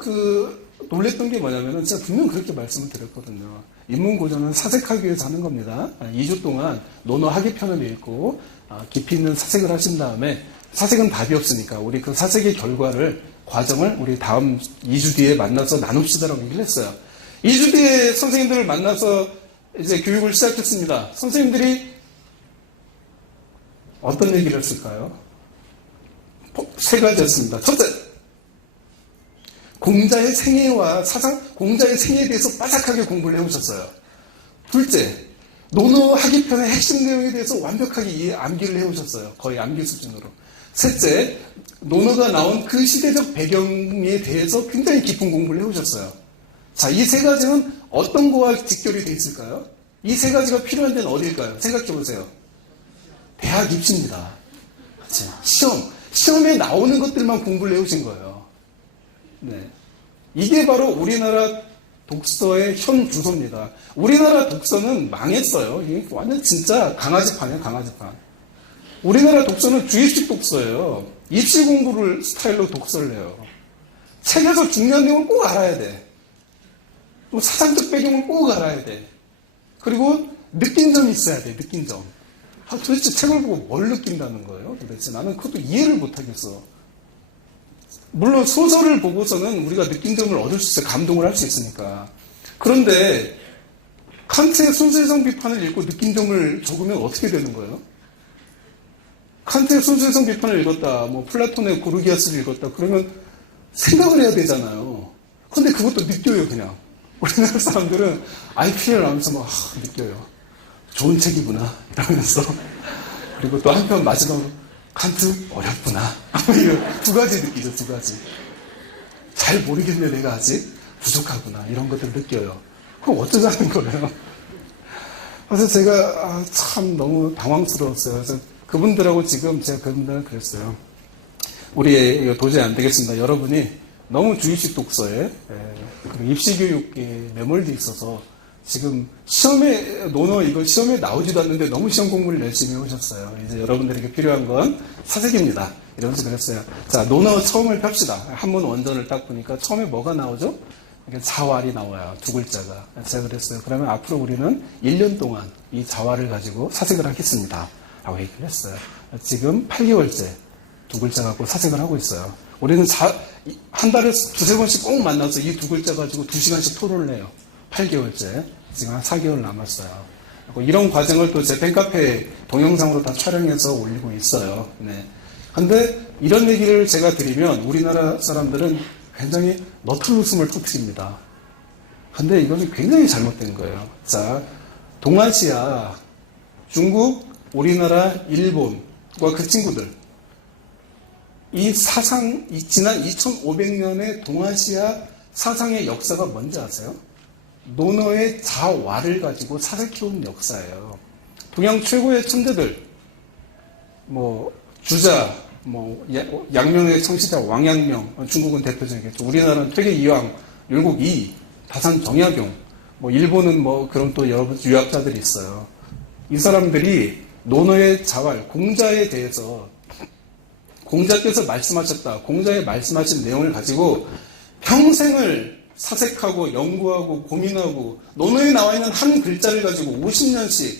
놀랬던 게 뭐냐면은 제가 분명 그렇게 말씀을 드렸거든요. 인문고전은 사색하기 위해서 하는 겁니다. 2주 동안 논어 학예편을 읽고 깊이 있는 사색을 하신 다음에 사색은 답이 없으니까 우리 그 사색의 과정을 우리 다음 2주 뒤에 만나서 나눕시다라고 얘기를 했어요. 2주 뒤에 선생님들을 만나서 이제 교육을 시작했습니다. 선생님들이 어떤 얘기를 했을까요? 3가지였습니다. 첫째, 공자의 생애와 공자의 생애에 대해서 빠삭하게 공부를 해오셨어요. 둘째, 논어 학예편의 핵심 내용에 대해서 완벽하게 암기를 해오셨어요. 거의 암기 수준으로. 셋째, 논어가 나온 그 시대적 배경에 대해서 굉장히 깊은 공부를 해오셨어요. 자, 이 3가지는 어떤 거와 직결이 되어 있을까요? 이 3가지가 필요한 데는 어딜까요? 생각해 보세요. 대학 입시입니다. 시험에 나오는 것들만 공부를 해오신 거예요. 네. 이게 바로 우리나라 독서의 현 주소입니다. 우리나라 독서는 망했어요. 이게 완전 진짜 강아지판이에요, 강아지판. 우리나라 독서는 주입식 독서예요. 입시 공부를 스타일로 독서를 해요. 책에서 중요한 내용을 꼭 알아야 돼. 또 사상적 배경을 꼭 알아야 돼. 그리고 느낀 점이 있어야 돼, 느낀 점. 도대체 책을 보고 뭘 느낀다는 거예요? 도대체 나는 그것도 이해를 못하겠어. 물론 소설을 보고서는 우리가 느낀 점을 얻을 수 있어요. 감동을 할 수 있으니까. 그런데 칸트의 순수해성 비판을 읽고 느낀 점을 적으면 어떻게 되는 거예요? 칸트의 순수해성 비판을 읽었다, 플라톤의 고르기아스를 읽었다, 그러면 생각을 해야 되잖아요. 근데 그것도 느껴요, 그냥. 우리나라 사람들은 IPL 하면서 느껴요. 좋은 책이구나, 이러면서. 그리고 또 한편 마지막으로, 칸트 어렵구나. 2가지 느끼죠, 2가지. 잘 모르겠네, 내가 아직. 부족하구나. 이런 것들을 느껴요. 그럼 어쩌자는 거예요? 그래서 제가 참 너무 당황스러웠어요. 그래서 그분들하고 지금 제가 그분들은 그랬어요. 우리 도저히 안 되겠습니다. 여러분이 너무 주입식 독서에 입시교육에 매몰돼 있어서 지금 논어 이거 시험에 나오지도 않는데 너무 시험 공부를 열심히 해오셨어요. 이제 여러분들에게 필요한 건 사색입니다. 이러면서 그랬어요. 자, 논어 처음을 펴시다. 한문 원전을 딱 보니까 처음에 뭐가 나오죠? 자왈이 나와요. 2글자가. 제가 그랬어요. 그러면 앞으로 우리는 1년 동안 이 자왈을 가지고 사색을 하겠습니다. 라고 얘기를 했어요. 지금 8개월째 2글자 갖고 사색을 하고 있어요. 우리는 한 달에 2-3번씩 꼭 만나서 이 2글자 가지고 2시간씩 토론을 해요. 8개월째. 지금 한 4개월 남았어요. 이런 과정을 또 제 팬카페 동영상으로 다 촬영해서 올리고 있어요. 네. 근데 이런 얘기를 제가 드리면 우리나라 사람들은 굉장히 너털 웃음을 터뜨립니다. 근데 이것은 굉장히 잘못된 거예요. 자, 동아시아, 중국, 우리나라, 일본과 그 친구들. 이 지난 2500년의 동아시아 사상의 역사가 뭔지 아세요? 논어의 자왈을 가지고 사색해온 역사예요. 동양 최고의 천재들, 주자, 양명의 청시자 왕양명, 중국은 대표적이겠죠. 우리나라는 퇴계 이황, 율곡 이, 다산 정약용, 일본은 그런 또 여러 유학자들이 있어요. 이 사람들이 논어의 자왈, 공자에 대해서 공자께서 말씀하셨다. 공자의 말씀하신 내용을 가지고 평생을 사색하고 연구하고 고민하고 논어에 나와 있는 한 글자를 가지고 50년씩,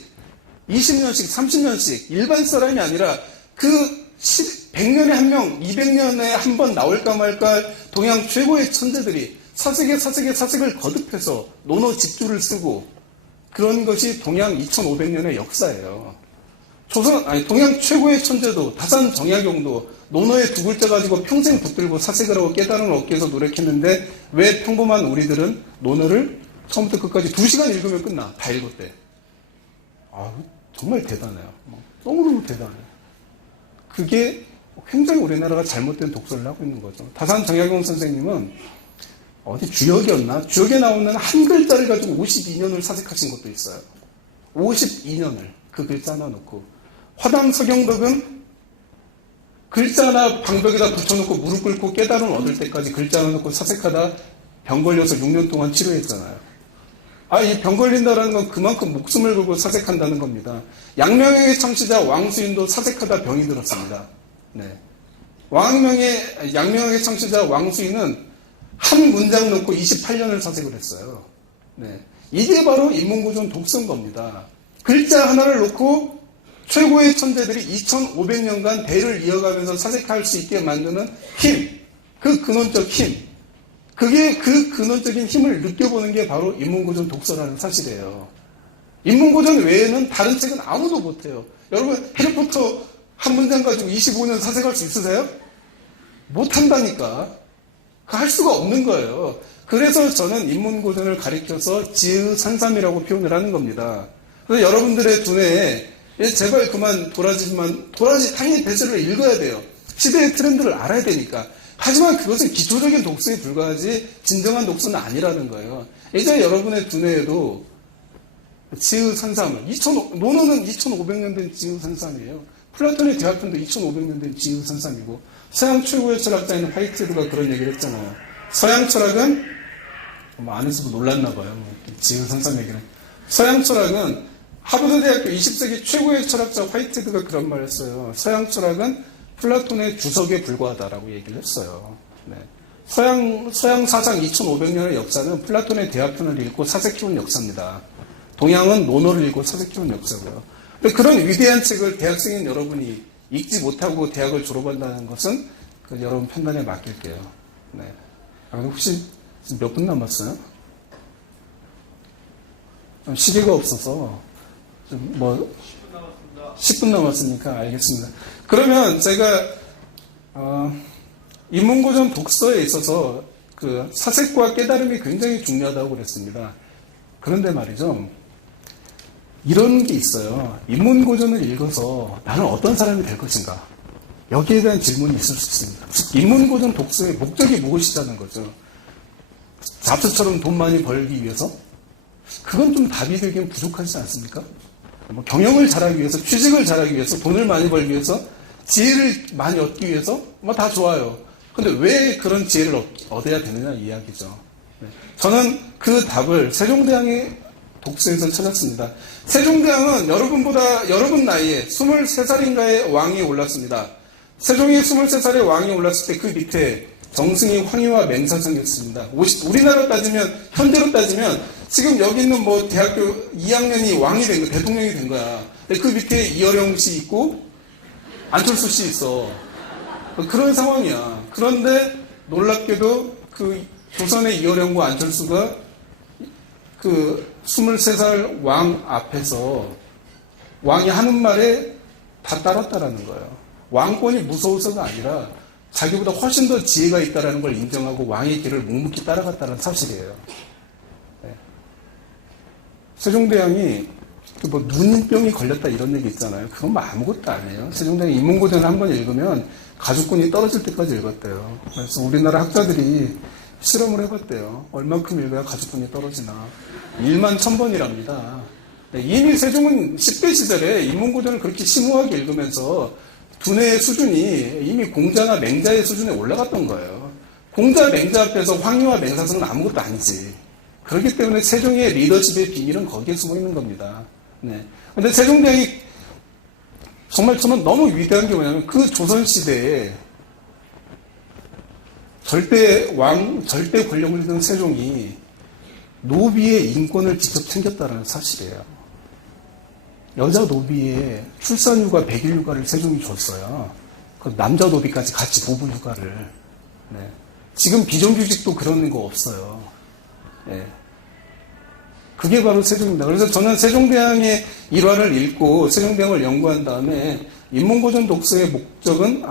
20년씩, 30년씩 일반 사람이 아니라 100년에 한 명, 200년에 한 번 나올까 말까 동양 최고의 천재들이 사색을 거듭해서 논어 집주를 쓰고 그런 것이 동양 2500년의 역사예요. 동양 최고의 천재도 다산 정약용도 논어의 2글자 가지고 평생 붙들고 사색을 하고 깨달음을 얻기 위해서 노력했는데 왜 평범한 우리들은 논어를 처음부터 끝까지 2시간 읽으면 끝나. 다 읽었대. 정말 대단해요. 너무너무 대단해요. 그게 굉장히 우리나라가 잘못된 독서를 하고 있는 거죠. 다산 정약용 선생님은 어디 주역이었나? 주역에 나오는 한 글자를 가지고 52년을 사색하신 것도 있어요. 52년을 그 글자 하나 놓고. 화담 서경덕은 글자 하나 방벽에다 붙여놓고 무릎 꿇고 깨달음 얻을 때까지 글자 하나 놓고 사색하다 병 걸려서 6년 동안 치료했잖아요. 이 병 걸린다라는 건 그만큼 목숨을 걸고 사색한다는 겁니다. 양명의 창시자 왕수인도 사색하다 병이 들었습니다. 네. 양명의 창시자 왕수인은 한 문장 놓고 28년을 사색을 했어요. 네. 이게 바로 인문고전 독서인 겁니다. 글자 하나를 놓고 최고의 천재들이 2500년간 대를 이어가면서 사색할 수 있게 만드는 힘, 그 근원적 힘, 그게 그 근원적인 힘을 느껴보는 게 바로 인문고전 독서라는 사실이에요. 인문고전 외에는 다른 책은 아무도 못해요. 여러분 해리포터 한 문장 가지고 25년 사색할 수 있으세요? 못한다니까. 할 수가 없는 거예요. 그래서 저는 인문고전을 가리켜서 지읒산삼이라고 표현을 하는 겁니다. 그래서 여러분들의 두뇌에 제발 그만 도라지 당연히 배설을 읽어야 돼요. 시대의 트렌드를 알아야 되니까. 하지만 그것은 기초적인 독서에 불과하지 진정한 독서는 아니라는 거예요. 이제 여러분의 두뇌에도 지읒산삼을 논어는 2500년 된 지읒산삼이에요. 플라톤의 대화편도 2500년 된 지읒산삼이고 서양 최고의 철학자인 화이트헤드가 그런 얘기를 했잖아요. 서양 철학은 안에서도 놀랐나 봐요. 지읒산삼 얘기는. 서양 철학은 하버드 대학교 20세기 최고의 철학자 화이트헤드가 그런 말을 했어요. 서양 철학은 플라톤의 주석에 불과하다라고 얘기를 했어요. 네. 서양 사상 2500년의 역사는 플라톤의 대화편을 읽고 사색해온 역사입니다. 동양은 논어를 읽고 사색해온 역사고요. 근데 그런 위대한 책을 대학생인 여러분이 읽지 못하고 대학을 졸업한다는 것은 여러분 판단에 맡길게요. 네. 혹시 몇 분 남았어요? 시계가 없어서 10분 남았으니까 알겠습니다. 그러면 제가 인문고전 독서에 있어서 그 사색과 깨달음이 굉장히 중요하다고 그랬습니다. 그런데 말이죠. 이런 게 있어요. 인문고전을 읽어서 나는 어떤 사람이 될 것인가? 여기에 대한 질문이 있을 수 있습니다. 인문고전 독서의 목적이 무엇이라는 거죠? 잡스처럼 돈 많이 벌기 위해서? 그건 좀 답이 되기엔 부족하지 않습니까? 경영을 잘하기 위해서, 취직을 잘하기 위해서, 돈을 많이 벌기 위해서, 지혜를 많이 얻기 위해서, 다 좋아요. 근데 왜 그런 지혜를 얻어야 되느냐 이야기죠. 저는 그 답을 세종대왕의 독서에서 찾았습니다. 세종대왕은 여러분 나이에 23살인가의 왕이 올랐습니다. 세종이 23살의 왕이 올랐을 때 그 밑에 정승이, 황희와 맹사성이었습니다. 우리나라 따지면, 현대로 따지면 지금 여기 있는 대학교 2학년이 왕이 된 거야, 대통령이 된 거야. 근데 그 밑에 이어령 씨 있고 안철수 씨 있어. 그런 상황이야. 그런데 놀랍게도 그 조선의 이어령과 안철수가 그 23살 왕 앞에서 왕이 하는 말에 다 따랐다라는 거예요. 왕권이 무서워서가 아니라 자기보다 훨씬 더 지혜가 있다는 걸 인정하고 왕의 길을 묵묵히 따라갔다는 사실이에요. 네. 세종대왕이 눈병이 걸렸다 이런 얘기 있잖아요. 그건 아무것도 아니에요. 세종대왕이 인문고전을 한번 읽으면 가족군이 떨어질 때까지 읽었대요. 그래서 우리나라 학자들이 실험을 해봤대요. 얼만큼 읽어야 가족군이 떨어지나. 1만 1000번이랍니다. 네, 이미 세종은 10대 시절에 인문고전을 그렇게 심오하게 읽으면서 두뇌의 수준이 이미 공자나 맹자의 수준에 올라갔던 거예요. 공자, 맹자 앞에서 황희와 맹사성은 아무것도 아니지. 그렇기 때문에 세종의 리더십의 비밀은 거기에 숨어 있는 겁니다. 네. 근데 세종대왕이 정말 저는 너무 위대한 게 뭐냐면 그 조선시대에 절대 권력을 든 세종이 노비의 인권을 직접 챙겼다는 사실이에요. 여자 노비의 출산휴가 100일 휴가를 세종이 줬어요. 그 남자 노비까지 같이 부부 휴가를. 네. 지금 비정규직도 그런 거 없어요. 네. 그게 바로 세종입니다. 그래서 저는 세종대왕의 일화를 읽고 세종대왕을 연구한 다음에 인문고전 독서의 목적은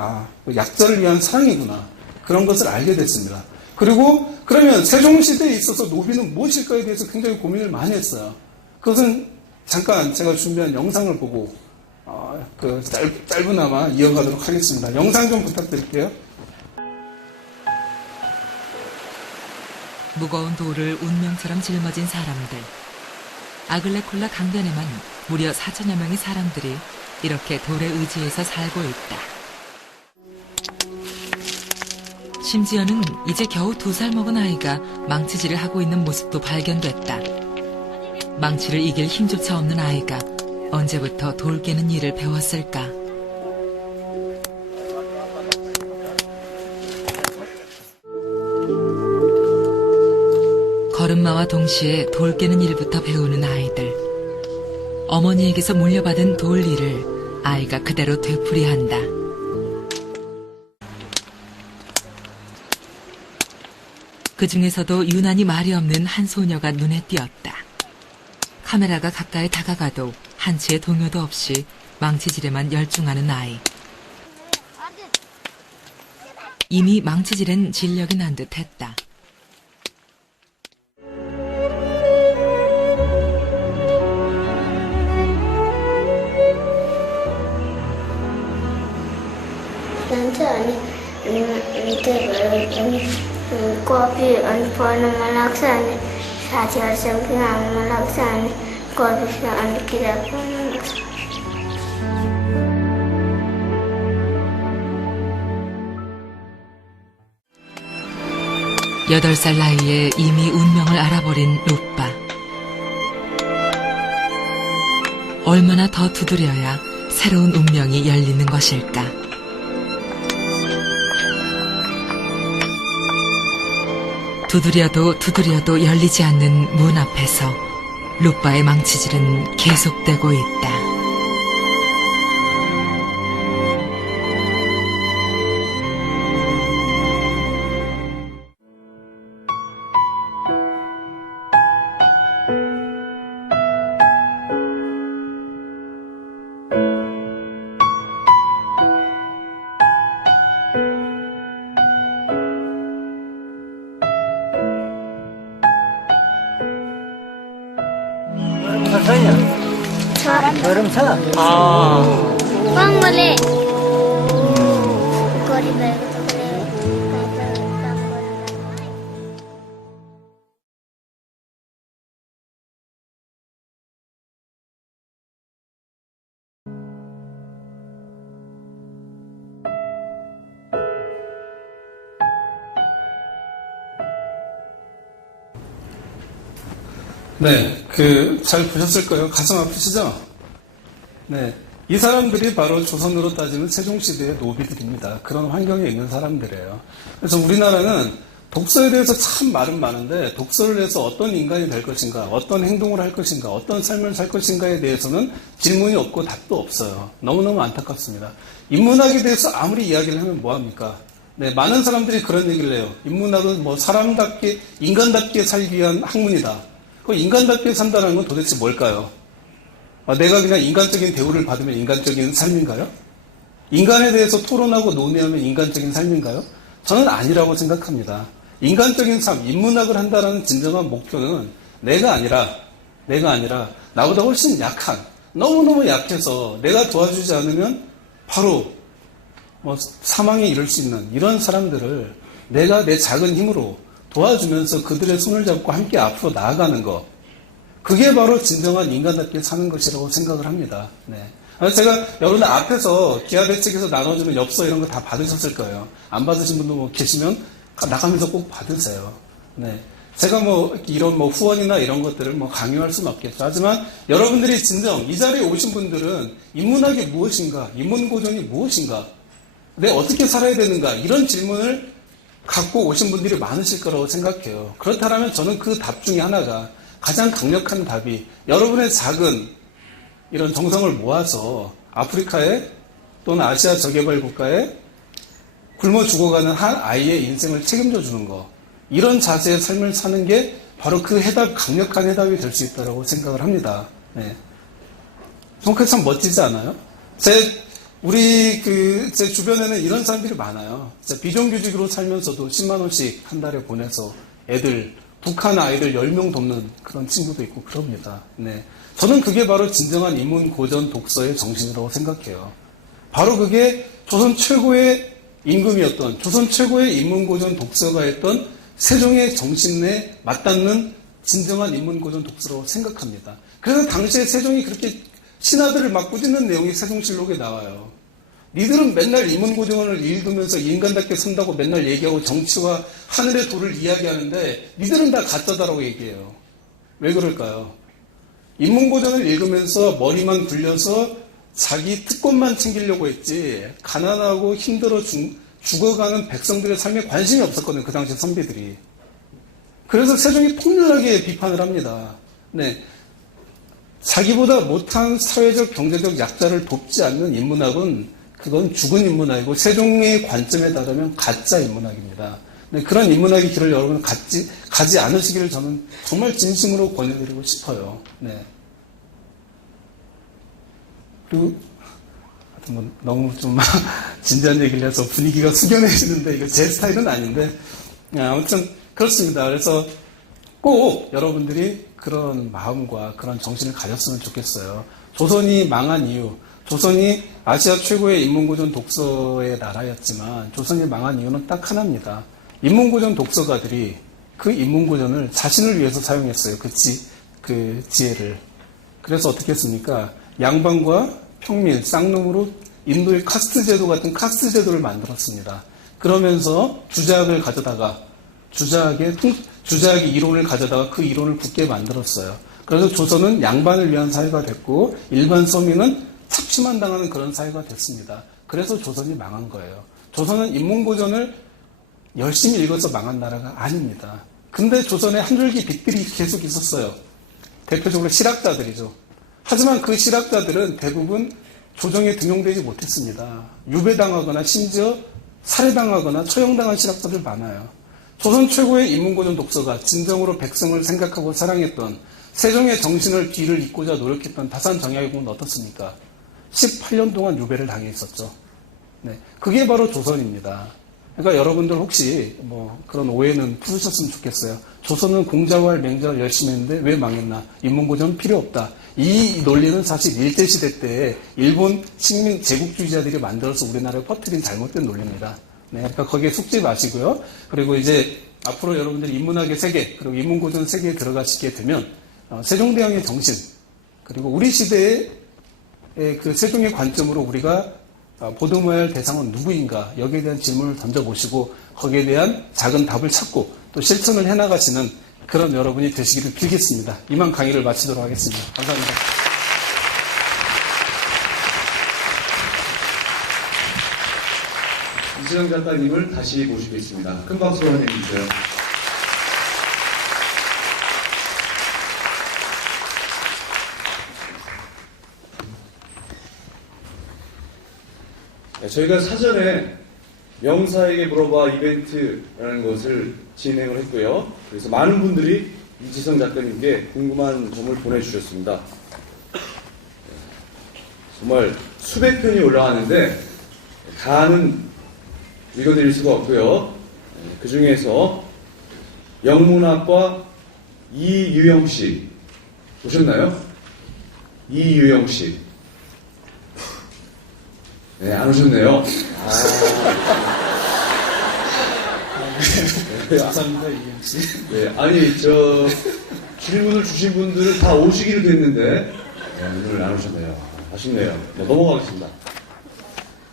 약자를 위한 사랑이구나. 그런 것을 알게 됐습니다. 그리고 그러면 세종시대에 있어서 노비는 무엇일까에 대해서 굉장히 고민을 많이 했어요. 그것은 잠깐 제가 준비한 영상을 보고 짧으나마 이어가도록 하겠습니다. 영상 좀 부탁드릴게요. 무거운 돌을 운명처럼 짊어진 사람들. 아글레콜라 강변에만 무려 4천여 명의 사람들이 이렇게 돌에 의지해서 살고 있다. 심지어는 이제 겨우 2살 먹은 아이가 망치질을 하고 있는 모습도 발견됐다. 망치를 이길 힘조차 없는 아이가 언제부터 돌 깨는 일을 배웠을까? 걸음마와 동시에 돌 깨는 일부터 배우는 아이들. 어머니에게서 물려받은 돌 일을 아이가 그대로 되풀이한다. 그 중에서도 유난히 말이 없는 한 소녀가 눈에 띄었다. 카메라가 가까이 다가가도 한치의 동요도 없이 망치질에만 열중하는 아이. 이미 망치질엔 진력이 난 듯했다. Nanti kopi puan melaksana saja sembilan melaksana kopi saan kita pun 8살 나이에 이미 운명을 알아버린 루빠. 얼마나 더 두드려야 새로운 운명이 열리는 것일까? 두드려도 열리지 않는 문 앞에서 루빠의 망치질은 계속되고 있다. Garam sa? Bang boleh. Kopi baik tu boleh. 네, 잘 보셨을 거예요. 가슴 아프시죠? 네. 이 사람들이 바로 조선으로 따지면 세종시대의 노비들입니다. 그런 환경에 있는 사람들이에요. 그래서 우리나라는 독서에 대해서 참 말은 많은데, 독서를 해서 어떤 인간이 될 것인가, 어떤 행동을 할 것인가, 어떤 삶을 살 것인가에 대해서는 질문이 없고 답도 없어요. 너무너무 안타깝습니다. 인문학에 대해서 아무리 이야기를 하면 뭐합니까? 네, 많은 사람들이 그런 얘기를 해요. 인문학은 사람답게, 인간답게 살기 위한 학문이다. 그 인간답게 산다는 건 도대체 뭘까요? 내가 그냥 인간적인 대우를 받으면 인간적인 삶인가요? 인간에 대해서 토론하고 논의하면 인간적인 삶인가요? 저는 아니라고 생각합니다. 인간적인 삶, 인문학을 한다는 진정한 목표는 내가 아니라 나보다 훨씬 약한, 너무너무 약해서 내가 도와주지 않으면 바로 사망에 이를 수 있는 이런 사람들을 내가 내 작은 힘으로 도와주면서 그들의 손을 잡고 함께 앞으로 나아가는 것. 그게 바로 진정한 인간답게 사는 것이라고 생각을 합니다. 네. 제가 여러분 앞에서 기아대책에서 나눠주는 엽서 이런 거 다 받으셨을 거예요. 안 받으신 분도 계시면 나가면서 꼭 받으세요. 네. 제가 이런 후원이나 이런 것들을 강요할 수는 없겠죠. 하지만 여러분들이 진정 이 자리에 오신 분들은 인문학이 무엇인가, 인문고전이 무엇인가, 내가 어떻게 살아야 되는가 이런 질문을 갖고 오신 분들이 많으실 거라고 생각해요. 그렇다면 저는 그 답 중에 하나가 가장 강력한 답이 여러분의 작은 이런 정성을 모아서 아프리카에 또는 아시아 저개발 국가에 굶어 죽어가는 한 아이의 인생을 책임져 주는 거. 이런 자세의 삶을 사는 게 바로 그 강력한 해답이 될 수 있다고 생각을 합니다. 네. 참 멋지지 않아요? 제 주변에는 이런 사람들이 많아요. 비정규직으로 살면서도 10만 원씩 한 달에 보내서 북한 아이들 10명 돕는 그런 친구도 있고 그럽니다. 네. 저는 그게 바로 진정한 인문고전 독서의 정신이라고 생각해요. 바로 그게 조선 최고의 임금이었던, 조선 최고의 인문고전 독서가 했던 세종의 정신에 맞닿는 진정한 인문고전 독서라고 생각합니다. 그래서 당시에 세종이 그렇게 신하들을 막 꾸짖는 내용이 세종실록에 나와요. 니들은 맨날 인문고정을 읽으면서 인간답게 산다고 맨날 얘기하고 정치와 하늘의 도를 이야기하는데 니들은 다 가짜다라고 얘기해요. 왜 그럴까요? 인문고전을 읽으면서 머리만 굴려서 자기 특권만 챙기려고 했지 가난하고 힘들어 죽어가는 백성들의 삶에 관심이 없었거든요. 그 당시 선비들이. 그래서 세종이 통렬하게 비판을 합니다. 네. 자기보다 못한 사회적 경제적 약자를 돕지 않는 인문학은 그건 죽은 인문학이고 세종의 관점에 따르면 가짜 인문학입니다. 네, 그런 인문학의 길을 여러분 가지 않으시기를 저는 정말 진심으로 권해드리고 싶어요. 네. 그리고 뭐 너무 좀 진지한 얘기를 해서 분위기가 숙연해지는데 이거 제 스타일은 아닌데 아무튼 그렇습니다. 그래서 꼭 여러분들이 그런 마음과 그런 정신을 가졌으면 좋겠어요. 조선이 망한 이유, 조선이 아시아 최고의 인문고전 독서의 나라였지만 조선이 망한 이유는 딱 하나입니다. 인문고전 독서가들이 그 인문고전을 자신을 위해서 사용했어요. 그 지혜를. 그래서 어떻게 했습니까? 양반과 평민, 쌍놈으로 인도의 카스트 제도 같은 카스트 제도를 만들었습니다. 그러면서 주자학을 가져다가 주자학의 이론을 가져다가 그 이론을 굳게 만들었어요. 그래서 조선은 양반을 위한 사회가 됐고 일반 서민은 착취만 당하는 그런 사회가 됐습니다. 그래서 조선이 망한 거예요. 조선은 인문고전을 열심히 읽어서 망한 나라가 아닙니다. 근데 조선에 한 줄기 빛들이 계속 있었어요. 대표적으로 실학자들이죠. 하지만 그 실학자들은 대부분 조정에 등용되지 못했습니다. 유배당하거나 심지어 살해당하거나 처형당한 실학자들 많아요. 조선 최고의 인문고전 독서가 진정으로 백성을 생각하고 사랑했던 세종의 정신을 뒤를 잇고자 노력했던 다산정야공은 어떻습니까? 18년 동안 유배를 당해 있었죠. 네, 그게 바로 조선입니다. 그러니까 여러분들 혹시 뭐 그런 오해는 풀으셨으면 좋겠어요. 조선은 공자왈 맹자를 열심히 했는데 왜 망했나? 인문고전 필요 없다. 이 논리는 사실 일제시대 때 일본 식민 제국주의자들이 만들어서 우리나라에 퍼뜨린 잘못된 논리입니다. 네, 그러니까 거기에 속지 마시고요. 그리고 이제 앞으로 여러분들이 인문학의 세계 그리고 인문고전 세계에 들어가시게 되면 세종대왕의 정신 그리고 우리 시대의 그 세종의 관점으로 우리가 보듬어야 할 대상은 누구인가 여기에 대한 질문을 던져보시고 거기에 대한 작은 답을 찾고 또 실천을 해나가시는 그런 여러분이 되시기를 빌겠습니다. 이만 강의를 마치도록 하겠습니다. 감사합니다. 이지영 작가님을 다시 모시겠습니다. 큰 박수로 환영해주세요. 네, 저희가 사전에 명사에게 물어봐 이벤트라는 것을 진행을 했고요. 그래서 많은 분들이 이지성 작가님께 궁금한 점을 보내주셨습니다. 정말 수백 편이 올라왔는데 다는 읽어드릴 수가 없고요. 그 중에서 영문학과 이유영 씨 보셨나요? 이유영 씨. 네, 안 오셨네요. 감사합니다, 이유영 씨. 네, 아니 질문을 주신 분들은 다 오시기로 됐는데 오늘 안 오셨네요. 아쉽네요. 네, 넘어가겠습니다.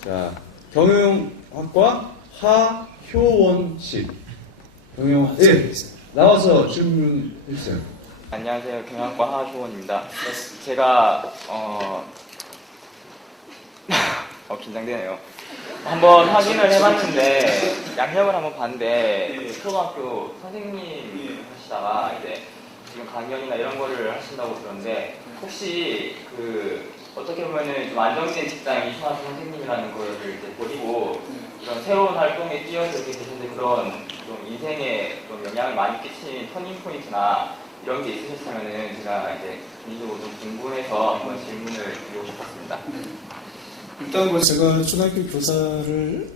자, 경영학과 하효원 씨. 예, 나와서 질문해주세요. 안녕하세요. 경영학과 하효원입니다. 제가 긴장되네요. 한번 확인을 해봤는데 양력을 한번 봤는데 초등학교 선생님 하시다가 이제 지금 강연이나 이런 거를 하신다고 들었는데 혹시 어떻게 보면은 좀 안정된 직장이 초등학교 선생님이라는 거를 이제 버리고 이런 새로운 활동에 뛰어들게 되시는데 그런 좀 인생에 좀 영향을 많이 끼치는 터닝 포인트나 이런 게 있으셨다면은 제가 이제 개인적으로 좀 궁금해서 한번 질문을 드리고 싶었습니다. 일단 뭐 제가 초등학교 교사를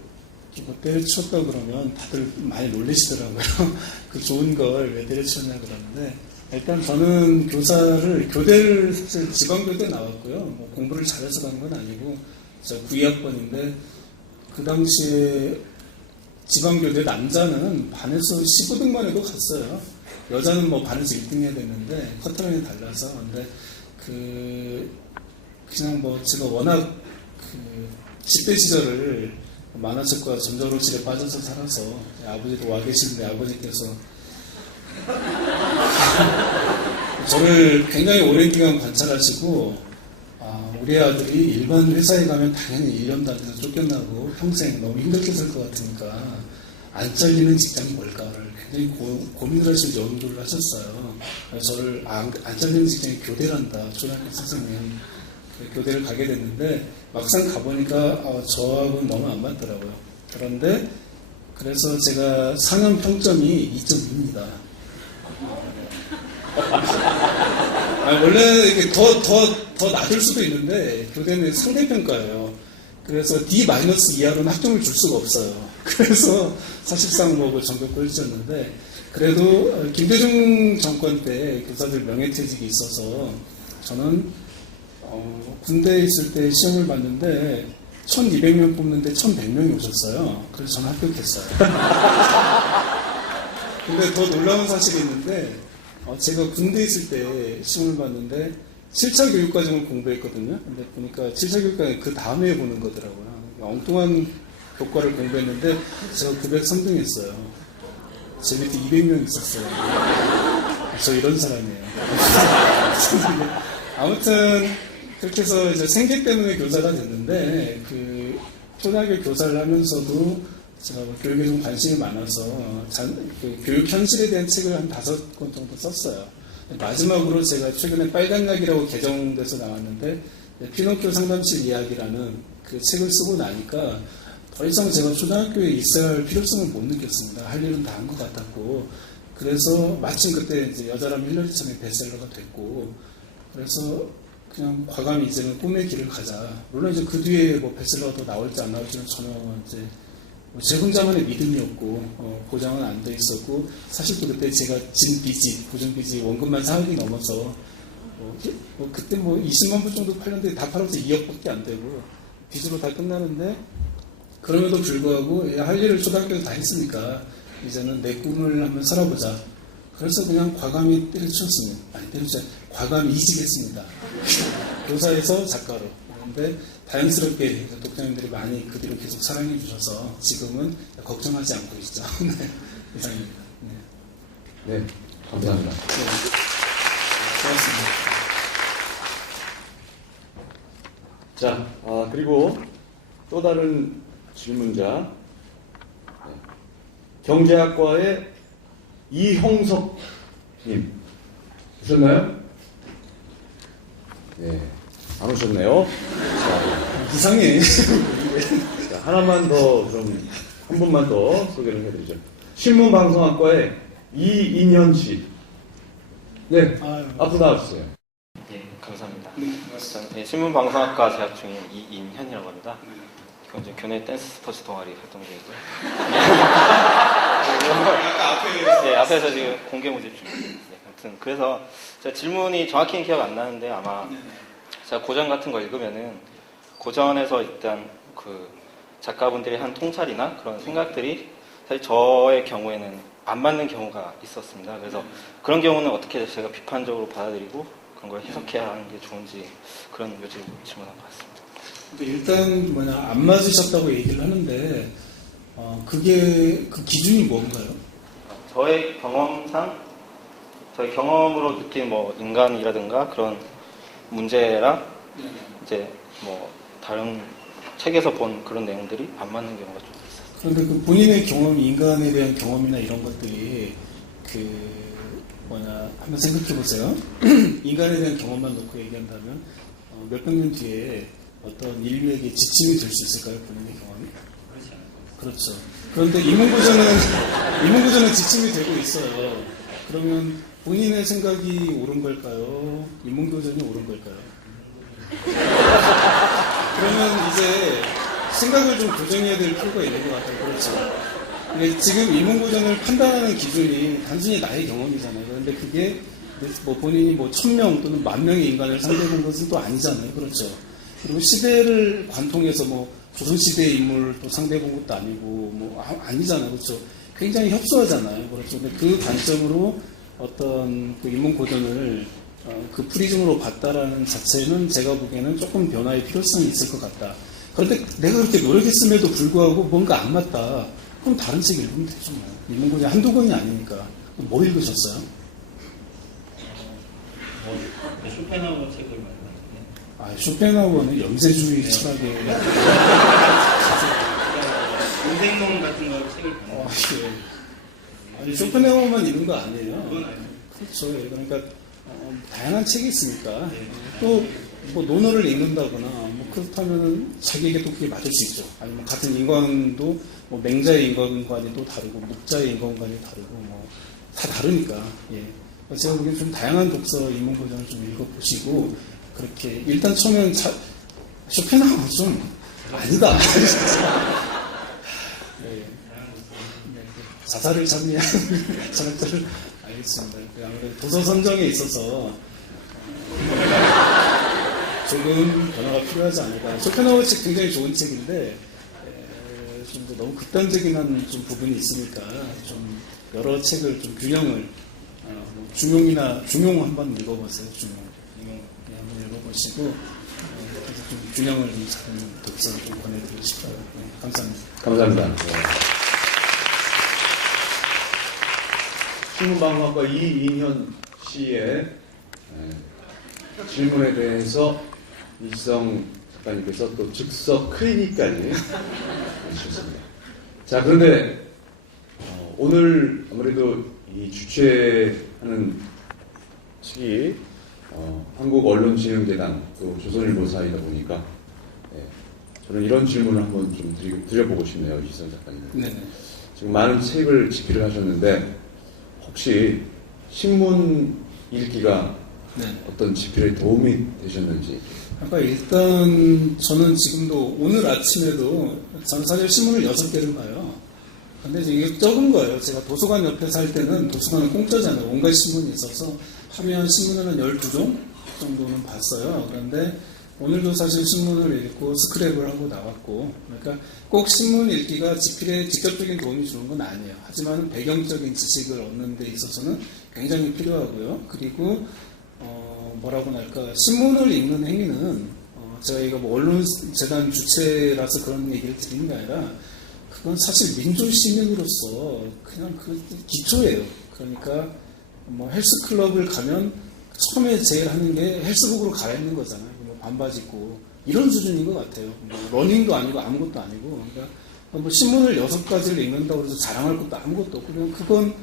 뭐 때려쳤다 그러면 다들 많이 놀리시더라고요. 그 좋은 걸 왜 때려쳤냐 그러는데 일단 저는 교대를 지방교대 나왔고요. 뭐 공부를 잘해서 간 건 아니고 저 9학번인데 그 당시에 지방교대 남자는 반에서 15등만 해도 갔어요. 여자는 뭐 반에서 1등 해야 되는데 커트라인이 달라서 근데 그냥 뭐 제가 워낙 10대 시절을 만화책과 전자로실에 빠져서 살아서 아버지도 와 계시는데 아버지께서 저를 굉장히 오랜 기간 관찰하시고 우리 아들이 일반 회사에 가면 당연히 1년도 안 돼서 쫓겨나고 평생 너무 힘들게 살 것 같으니까 안 잘리는 직장이 뭘까를 굉장히 고민을 하시고 연구를 하셨어요. 그래서 저를 안 잘리는 직장이 교대란다. 초등학교 선생님 교대를 가게 됐는데 막상 가보니까 저하고는 너무 안 맞더라고요. 그런데 그래서 제가 상연 평점이 2.2입니다. 원래 이렇게 더 낮을 수도 있는데 교대는 상대평가예요. 그래서 D- 이하로는 학점을 줄 수가 없어요. 그래서 사실상 뭐 전교 꼴찌였는데 그래도 김대중 정권 때 교사들 명예퇴직이 있어서 저는 군대에 있을 때 시험을 봤는데 1200명 뽑는데 1100명이 오셨어요. 그래서 저는 합격했어요. 근데 더 놀라운 사실이 있는데 제가 군대에 있을 때 시험을 봤는데 7차 교육과정을 공부했거든요. 근데 보니까 7차 교육과정 그 다음에 보는 거더라고요. 엉뚱한 교과를 공부했는데 제가 903등 했어요. 제 밑에 200명 있었어요. 저 이런 사람이에요. 아무튼 그렇게 해서 이제 생계 때문에 교사가 됐는데 그 초등학교 교사를 하면서도 제가 교육에 좀 관심이 많아서 그 교육 현실에 대한 책을 한 5권 정도 썼어요. 마지막으로 제가 최근에 빨간약이라고 개정돼서 나왔는데 피노키오 상담실 이야기라는 그 책을 쓰고 나니까 더 이상 제가 초등학교에 있어야 할 필요성을 못 느꼈습니다. 할 일은 다 한 것 같았고 그래서 마침 그때 이제 여자라면 힐러리처럼의 베스트셀러가 됐고 그래서 그냥 과감히 이제는 꿈의 길을 가자. 물론 이제 그 뒤에 뭐 베스트셀러가 더 나올지 안 나올지는 전혀 이제 제 혼자만의 믿음이었고 보장은 안 돼 있었고 사실 또 그때 제가 진 빚이 보증 빚이 원금만 4억이 넘어서 그때 뭐 20만 부 정도 팔렸는데 다 팔아서 2억밖에 안 되고 빚으로 다 끝나는데 그럼에도 불구하고 할 일을 초등학교에서 다 했으니까 이제는 내 꿈을 한번 살아보자. 그래서 그냥 과감히 때려쳤습니다. 과감히 이직했습니다. 교사에서 작가로. 그런데 자연스럽게 독자님들이 많이 그 뒤로 계속 사랑해 주셔서 지금은 걱정하지 않고 있죠. 네, 이상입니다. 네, 감사합니다. 네, 고맙습니다. 자, 그리고 또 다른 질문자, 경제학과의 이형석님 오셨나요? 네, 안 오셨네요. 이상해. 자, 하나만 더 그럼 한 분만 더 소개를 해드리죠. 신문방송학과의 이인현 씨. 네, 앞으로 나와주세요. 예, 감사합니다. 네, 고맙습니다. 저는 신문방송학과 재학 중인 이인현이라고 합니다. 이건 이제 교내 댄스 스포츠 동아리 활동 중이고요. 네, 앞에서 지금 공개 모집 중입니다. 네, 아무튼 그래서 제가 질문이 정확히는 기억 안 나는데 아마 제가 고전 같은 거 읽으면은 고전에서 일단 그 작가분들이 한 통찰이나 그런 생각들이 사실 저의 경우에는 안 맞는 경우가 있었습니다. 그래서 그런 경우는 어떻게 제가 비판적으로 받아들이고 그런 걸 해석해야 하는 게 좋은지 그런 요지로 질문한 것 같습니다. 일단 안 맞으셨다고 얘기를 하는데 그게 그 기준이 뭔가요? 저의 경험상 저희 경험으로 느낀 뭐 인간이라든가 그런 문제랑 이제 뭐 다른 책에서 본 그런 내용들이 안 맞는 경우가 좀 있어요. 그런데 그 본인의 경험, 인간에 대한 경험이나 이런 것들이 한번 생각해 보세요. 인간에 대한 경험만 놓고 얘기한다면 몇백 년 뒤에 어떤 인류에게 지침이 될 수 있을까요? 본인의 경험이? 그렇죠. 그런데 인문고전은 지침이 되고 있어요. 그러면 본인의 생각이 옳은 걸까요? 인문고전이 옳은 걸까요? 그러면 이제 생각을 좀 교정해야 될 필요가 있는 것 같아요. 그렇죠. 근데 지금 인문고전을 판단하는 기준이 단순히 나의 경험이잖아요. 그런데 그게 뭐 본인이 뭐 1000명 또는 10,000명의 인간을 상대해본 것은 또 아니잖아요. 그렇죠. 그리고 시대를 관통해서 뭐 조선시대의 인물을 또 상대해본 것도 아니고 뭐 아니잖아요. 그렇죠. 굉장히 협소하잖아요. 그렇죠. 근데 그 관점으로 어떤 그 인문고전을 그 프리즘으로 봤다라는 자체는 제가 보기에는 조금 변화의 필요성이 있을 것 같다. 그런데 내가 그렇게 노력했음에도 불구하고 뭔가 안 맞다. 그럼 다른 책 읽으면 되죠. 뭐. 읽는 권이 한두 권이 아니니까. 뭐 읽으셨어요? 쇼펜하우어 책을 많이 봤는데. 쇼펜하우어는 영재주의 철학의 인생론 같은 거 책을 봤는데. 예. 아니, 쇼펜하우어만 읽은 거 아니에요. 그건 아니에요. 그렇죠. 예. 그러니까 다양한 책이 있으니까 또 뭐 논어를 읽는다거나 뭐 그렇다면은 자기에게 또 그게 맞을 수 있죠. 아니면 같은 인간도 뭐 맹자의 인간관이 또 다르고 묵자의 인간관이 다르고 뭐 다 다르니까. 예. 제가 보기엔 좀 다양한 독서 인문고전을 좀 읽어보시고 그렇게 일단 처음엔 쇼펜하우어 좀 아니다. 예. 자살을 참여한 철학자를 알겠습니다. 아무래도 도서 선정에 있어서 조금 변화가 필요하지 않을까. 쇼펜하우어 책 굉장히 좋은 책인데 좀 더 너무 극단적인 한 좀 부분이 있으니까 좀 여러 책을 좀 균형을 중용 한번 읽어보세요. 중용 한번 읽어보시고 그래서 좀 균형을 좀 잡는 독서를 좀 권해드리고 싶어요. 네, 감사합니다. 감사합니다. 네. 신문방송학과 이인현 씨의 질문에 대해서 이지성 작가님께서 또 즉석 클리닉까지 해주셨습니다. 자, 그런데 오늘 아무래도 이 주최하는 측이 한국언론진흥재단 또 조선일보사이다 보니까 저는 이런 질문을 한번 좀 드려보고 싶네요. 이지성 작가님. 네. 지금 많은 책을 집필을 하셨는데 혹시 신문 읽기가 네. 어떤 집필에 도움이 되셨는지. 아까 일단 저는 지금도 오늘 아침에도 저는 사실 신문을 6개를 봐요. 근데 이게 적은 거예요. 제가 도서관 옆에 살 때는 도서관은 공짜잖아요. 온갖 신문이 있어서 하면 신문을 한 12종 정도는 봤어요. 그런데 오늘도 사실 신문을 읽고 스크랩을 하고 나왔고, 그러니까 꼭 신문 읽기가 집필에 직접적인 도움이 주는 건 아니에요. 하지만 배경적인 지식을 얻는 데 있어서는 굉장히 필요하고요. 그리고 뭐라고 할까, 신문을 읽는 행위는 제가 이거 뭐 언론재단 주체라서 그런 얘기를 드리는 게 아니라 그건 사실 민주시민으로서 그냥 그 기초예요. 그러니까 뭐 헬스클럽을 가면 처음에 제일 하는 게 헬스복으로 갈아입는 거잖아요. 뭐 반바지 입고 이런 수준인 것 같아요. 뭐 러닝도 아니고 아무것도 아니고. 그러니까 뭐 신문을 6가지를 읽는다고 해서 자랑할 것도 아무것도 없고 그냥 그건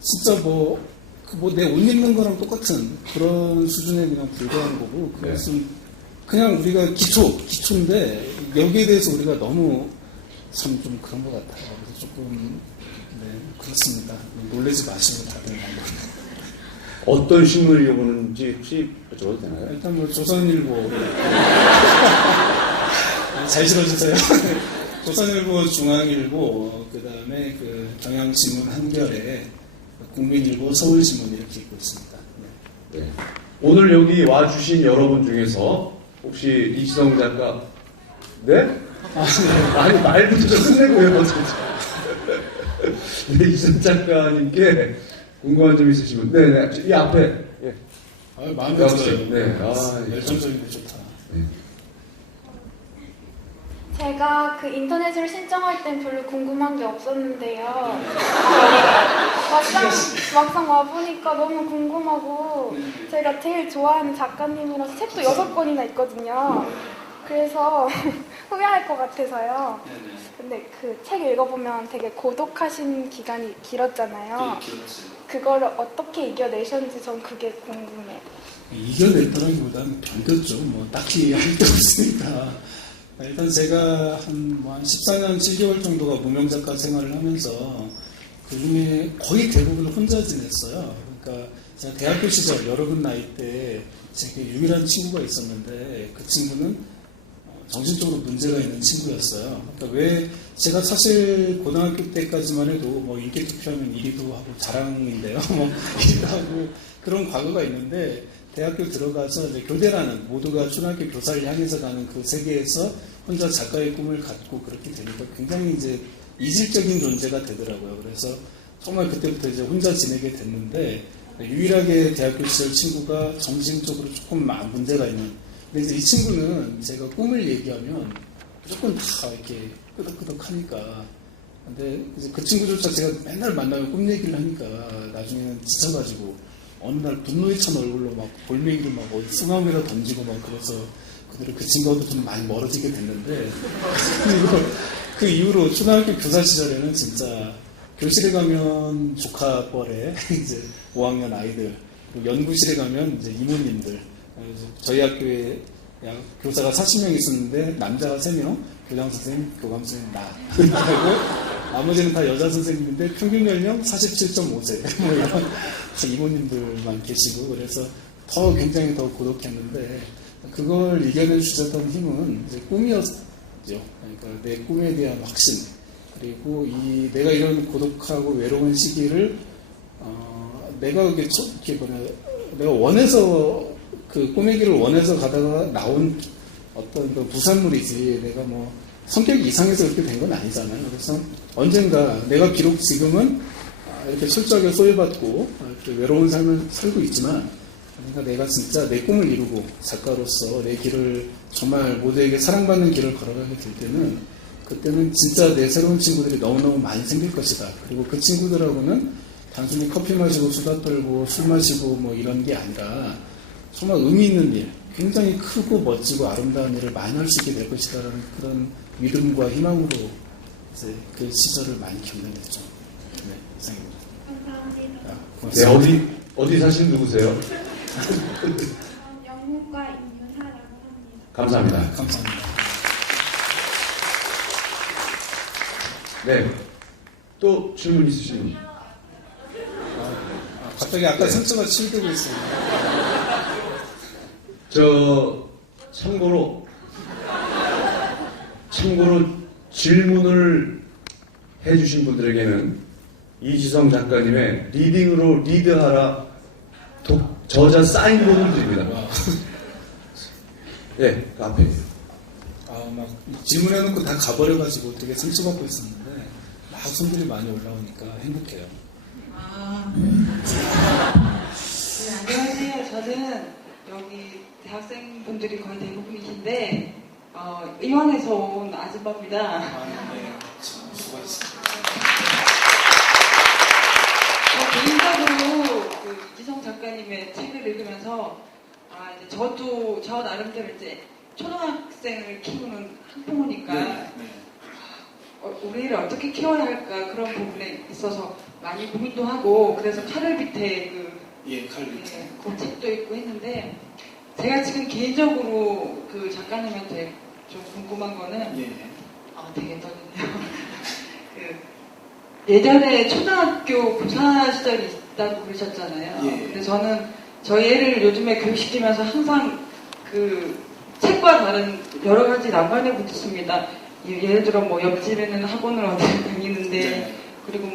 진짜 내 옷 입는 거랑 똑같은 그런 수준에 그냥 불과한 거고 그것은 그냥 우리가 기초인데 여기에 대해서 우리가 너무 참 좀 그런 것 같아요. 그래서 조금 그렇습니다. 놀라지 마시고 다들 어떤 신문을 읽어보는지 혹시 여쭤봐도 되나요? 일단 뭐 조선일보 잘 실어주세요. 조선일보, 중앙일보, 그 다음에 그 경향신문 한겨레, 국민일보, 서울신문 이렇게 읽고 있습니다. 네. 오늘 여기 와주신 여러분 중에서 혹시 이지성 작가 네? 아니 말부터 좀 끝내고요. 네, 이지성 작가님께 궁금한 점 있으시면 네네 이 앞에 예. 마음에 들어요. 네. 열정적인 게 좋다. 네. 제가 그 인터넷으로 신청할 땐 별로 궁금한 게 없었는데요. 막상 와보니까 너무 궁금하고 제가 제일 좋아하는 작가님이라서 책도 6권이나 있거든요. 그래서 후회할 것 같아서요. 근데 그 책 읽어보면 되게 고독하신 기간이 길었잖아요. 그거를 어떻게 이겨내셨는지 전 그게 궁금해요. 이겨냈더라기보다는 견뎠죠. 뭐 딱히 할 게 없으니까. 일단 제가 한 14년 7개월 정도가 무명작가 생활을 하면서 그중에 거의 대부분 혼자 지냈어요. 그러니까 제가 대학교 시절 여러분 나이 때 제게 유일한 친구가 있었는데 그 친구는 정신적으로 문제가 있는 친구였어요. 그러니까 왜 제가 사실 고등학교 때까지만 해도 뭐 인기 투표하면 1위도 하고 자랑인데요. 뭐 1위도 하고 그런 과거가 있는데 대학교 들어가서 이제 교대라는 모두가 초등학교 교사를 향해서 가는 그 세계에서 혼자 작가의 꿈을 갖고 그렇게 되니까 굉장히 이제 이질적인 존재가 되더라고요. 그래서 정말 그때부터 이제 혼자 지내게 됐는데 유일하게 대학교 시절 친구가 정신적으로 조금 문제가 있는. 근데 이제 이 친구는 제가 꿈을 얘기하면 무조건 다 이렇게 끄덕끄덕 하니까. 근데 이제 그 친구조차 제가 맨날 만나면 꿈 얘기를 하니까 나중에는 지쳐가지고 어느 날 분노에 찬 얼굴로 막 골뱅이를 막 어디 수감에다 던지고 막 그래서 그 친구하고도 좀 많이 멀어지게 됐는데 그리고 그 이후로 초등학교 교사 시절에는 진짜 교실에 가면 조카 뻘에 이제 5학년 아이들, 그리고 연구실에 가면 이제 이모님들. 저희 학교에 교사가 40명 있었는데 남자가 3명, 교장 선생님, 교감 선생님 나. 그리고 나머지는 다 여자 선생님인데 평균 연령 47.5세. 뭐 이런 이모님들만 계시고 그래서 굉장히 더 고독했는데 그걸 이겨낼 수 있었던 힘은 이제 꿈이었죠. 그러니까 내 꿈에 대한 확신. 그리고 내가 이런 고독하고 외로운 시기를 내가 내가 원해서 그 꿈의 길을 원해서 가다가 나온 어떤 그 부산물이지 내가 뭐 성격이 이상해서 그렇게 된 건 아니잖아요. 그래서 언젠가 내가 비록 지금은 이렇게 철저하게 소외받고 이렇게 외로운 삶을 살고 있지만 그러니까 내가 진짜 내 꿈을 이루고 작가로서 내 길을 정말 모두에게 사랑받는 길을 걸어가게 될 때는 그때는 진짜 내 새로운 친구들이 너무너무 많이 생길 것이다. 그리고 그 친구들하고는 단순히 커피 마시고 수다 떨고 술 마시고 뭐 이런 게 아니라 정말 의미 있는 일, 굉장히 크고 멋지고 아름다운 일을 많이 할 수 있게 될 것이다라는 그런 믿음과 희망으로 이제 그 시절을 많이 견뎌냈죠. 네, 이상입니다. 감사합니다. 네, 어디 사시는 누구세요? 영문과 임윤하라고 합니다. 감사합니다. 감사합니다. 네. 또 질문 있으시면. 갑자기 아까 상처가 치유되고 있어요. 참고로 질문을 해주신 분들에게는 이지성 작가님의 리딩으로 리드하라 저자 사인본을 드립니다. 예, 그 앞에. 막 질문해놓고 다 가버려가지고 되게 상처받고 있었는데 막 손들이 많이 올라오니까 행복해요. 네, 안녕하세요. 저는 여기 대학생분들이 거의 대부분이신데 의원에서 온 아줌마입니다. 네, 수고하셨습니다. 개인적으로 그 이지성 작가님의 책을 읽으면서 이제 저 나름대로 이제 초등학생을 키우는 학부모니까 우리를 어떻게 키워야 할까 그런 부분에 있어서 많이 고민도 하고 그래서 칼을 밑에 그 책도 읽고 했는데 제가 지금 개인적으로 그 작가님한테 좀 궁금한 거는 되게 떨리네요. 예전에 초등학교 교사 시절이 있다고 그러셨잖아요. 근데 저는 저희 애를 요즘에 교육시키면서 항상 그 책과 다른 여러 가지 난관을 부딪습니다. 예를 들어 뭐 옆집에는 학원을 어떻게 다니는데 그리고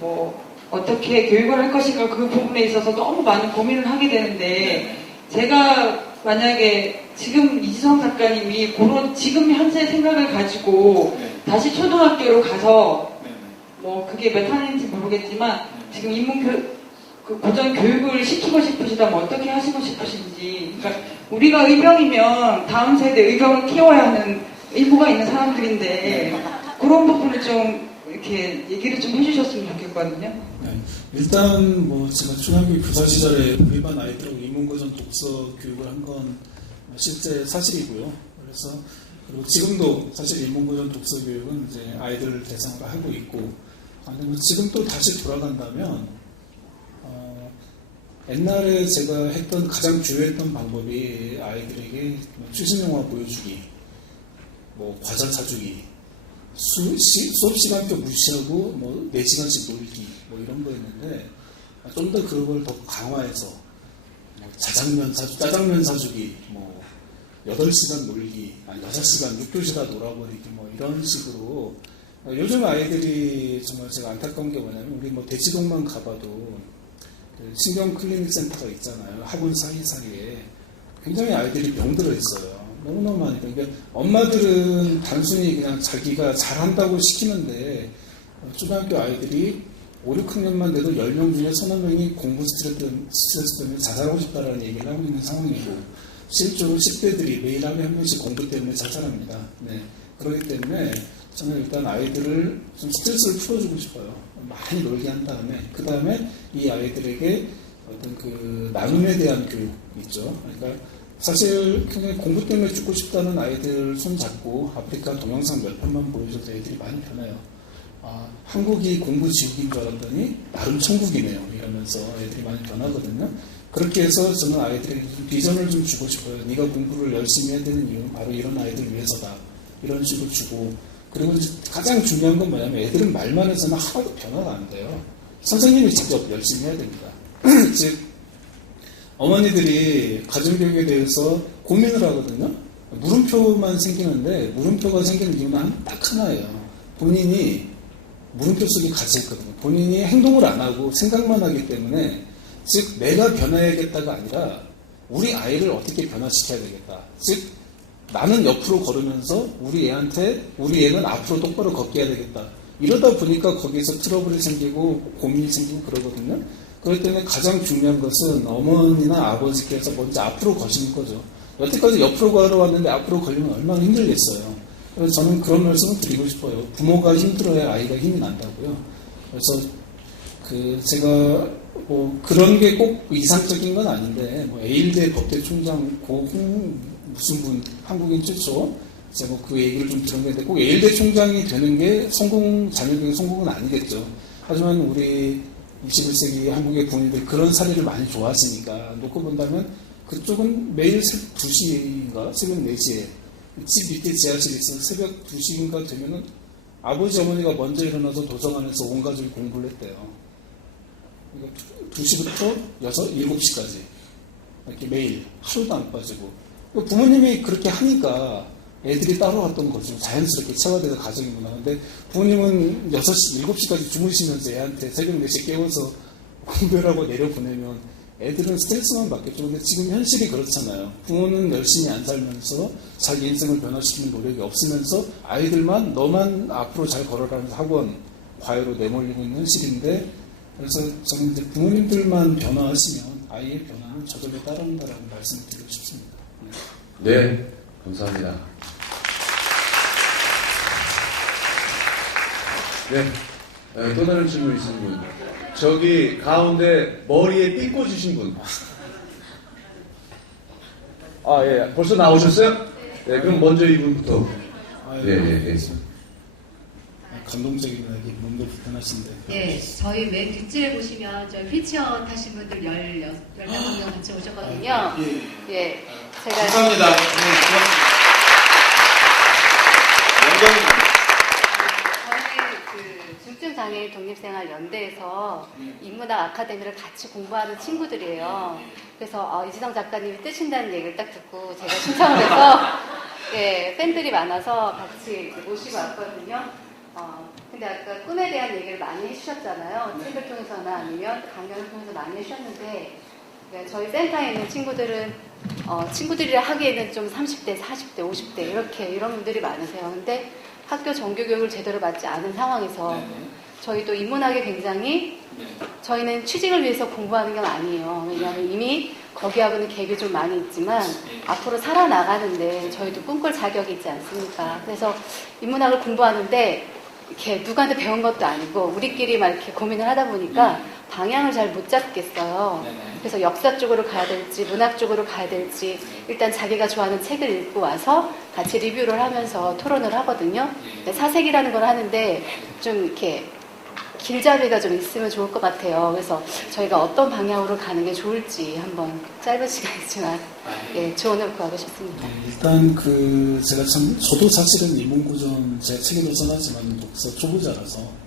뭐 어떻게 교육을 할 것인가 그 부분에 있어서 너무 많은 고민을 하게 되는데 제가 만약에 지금 이지성 작가님이 그런 지금 현재 생각을 가지고 다시 초등학교로 가서 뭐 그게 몇 학년인지 모르겠지만 지금 그 고전 교육을 시키고 싶으시다면 어떻게 하시고 싶으신지. 그러니까 우리가 의병이면 다음 세대 의병을 키워야 하는 의무가 있는 사람들인데 그런 부분을 좀 이렇게 얘기를 좀 해주셨으면 좋겠거든요. 네, 일단 뭐 제가 초등학교 교사 시절에 우리 반 아이들하고 인문고전 독서 교육을 한 건 실제 사실이고요. 그래서 그리고 지금도 사실 인문고전 독서 교육은 이제 아이들을 대상으로 하고 있고, 근데 뭐 지금 또 다시 돌아간다면 옛날에 제가 했던 가장 주요했던 방법이 아이들에게 최신 영화 보여주기, 뭐 과자 사주기, 수업 시간도 무시하고 뭐 4시간씩 놀기 뭐 이런 거였는데 좀 더 그걸 더 강화해서 뭐 짜장면 사주기, 뭐 8시간 놀기, 6시간 6교시다 놀아버리기 뭐 이런 식으로 요즘 아이들이 정말 제가 안타까운 게 뭐냐면 우리 뭐 대치동만 가봐도 신경 클리닉 센터가 있잖아요. 학원 사이사이에 굉장히 아이들이 병들어 있어요. 너무너무 많이. 그러니까 엄마들은 단순히 그냥 자기가 잘한다고 시키는데 초등학교 아이들이 5, 6학년만 돼도 10명 중에 서너 명이 공부 스트레스 때문에 자살하고 싶다라는 얘기를 하고 있는 상황이고 실제로 10대들이 매일 하루에 한 명씩 공부 때문에 자살합니다. 네. 그렇기 때문에 저는 일단 아이들을 좀 스트레스를 풀어주고 싶어요. 많이 놀게 한 다음에 그 다음에 이 아이들에게 어떤 그 나눔에 대한 교육 있죠. 그러니까 사실 그냥 공부 때문에 죽고 싶다는 아이들 손 잡고 아프리카 동영상 몇 편만 보여줘도 애들이 많이 변해요. 아, 한국이 공부 지옥인 줄 알았더니 나름 천국이네요. 이러면서 애들이 많이 변하거든요. 그렇게 해서 저는 아이들에게 좀 비전을 좀 주고 싶어요. 네가 공부를 열심히 해야 되는 이유는 바로 이런 아이들 위해서다. 이런 식으로 주고, 그리고 가장 중요한 건 뭐냐면 애들은 말만 해서는 하나도 변화가 안 돼요. 선생님이 직접 열심히 해야 됩니다. 즉 어머니들이 가정교육에 대해서 고민을 하거든요. 물음표만 생기는데 물음표가 생기는 이유는 딱 하나예요. 본인이 물음표 속에 갇혀 있거든요. 본인이 행동을 안 하고 생각만 하기 때문에, 즉 내가 변화해야겠다가 아니라 우리 아이를 어떻게 변화시켜야 되겠다. 즉 나는 옆으로 걸으면서 우리 애는 앞으로 똑바로 걷게 해야 되겠다. 이러다 보니까 거기에서 트러블이 생기고 고민이 생기고 그러거든요. 그렇기 때문에 가장 중요한 것은 어머니나 아버지께서 먼저 앞으로 거시는 거죠. 여태까지 옆으로 걸어왔는데 앞으로 걸리면 얼마나 힘들겠어요. 그래서 저는 그런 말씀을 드리고 싶어요. 부모가 힘들어야 아이가 힘이 난다고요. 그래서 제가 뭐 그런 게 꼭 이상적인 건 아닌데, 뭐 에일대 법대총장 무슨 분 한국인 최초 제가 뭐 그 얘기를 좀 들은 게 있는데, 꼭 에일대 총장이 되는 게 자녀교육 성공은 아니겠죠. 하지만 우리 21세기 한국의 부모님들 그런 사례를 많이 좋아하시니까 놓고 본다면 그쪽은 매일 새벽 2시인가 새벽 4시에 집 밑에 지하실에 있어서 새벽 2시인가 되면은 아버지 어머니가 먼저 일어나서 도서관에서 온 가족이 공부를 했대요. 그러니까 2시부터 7시까지 이렇게 매일 하루도 안 빠지고, 부모님이 그렇게 하니까 애들이 따라왔던 거죠. 자연스럽게 체화돼서 가정이구나. 근데 부모님은 6시, 7시까지 주무시면서 애한테 새벽 4시에 깨워서 공부하라고 내려보내면 애들은 스트레스만 받겠죠. 근데 지금 현실이 그렇잖아요. 부모는 열심히 안 살면서 자기 인생을 변화시키는 노력이 없으면서 아이들만 너만 앞으로 잘 걸어라는 학원, 과외로 내몰리고 있는 현실인데, 그래서 저는 이제 부모님들만 변화하시면 아이의 변화는 저절로 따라온다라고 말씀드리고 싶습니다. 네, 감사합니다. 네, 또 다른 질문 있으신 분. 저기 가운데 머리에 핀 꽂으신 분. 아, 예, 벌써 나오셨어요? 네, 그럼 먼저 이분부터. 예. 감동적인 이야기, 몸도 불편하신데. 예, 저희 맨 뒷줄에 보시면 저희 휠체어 타신 분들 15명 같이 오셨거든요. 예, 제가. 감사합니다. 중증장애인 독립생활연대에서 인문학 아카데미를 같이 공부하는 친구들이에요. 그래서 이지성 작가님이 뜨신다는 얘기를 딱 듣고 제가 신청을 해서 예, 팬들이 많아서 같이 모시고 왔거든요. 근데 아까 꿈에 대한 얘기를 많이 해주셨잖아요. 책을 통해서나 아니면 강연을 통해서 많이 해주셨는데, 저희 센터에 있는 친구들은 친구들이라 하기에는 좀 30대, 40대, 50대 이런 분들이 많으세요. 근데 학교 정규교육을 제대로 받지 않은 상황에서 저희도 인문학에 굉장히 저희는 취직을 위해서 공부하는 건 아니에요. 왜냐하면 이미 거기하고는 갭이 좀 많이 있지만 앞으로 살아나가는데 저희도 꿈꿀 자격이 있지 않습니까? 그래서 인문학을 공부하는데 이렇게 누구한테 배운 것도 아니고 우리끼리 막 이렇게 고민을 하다 보니까 방향을 잘 못 잡겠어요. 그래서 역사 쪽으로 가야 될지 문학 쪽으로 가야 될지 일단 자기가 좋아하는 책을 읽고 와서 같이 리뷰를 하면서 토론을 하거든요. 사색이라는 걸 하는데 좀 이렇게 길잡이가 좀 있으면 좋을 것 같아요. 그래서 저희가 어떤 방향으로 가는 게 좋을지 한번 짧은 시간이지만 조언을 구하고 싶습니다. 일단 저도 사실은 인문고전 제 책에도 써놨지만 독서 초보자라서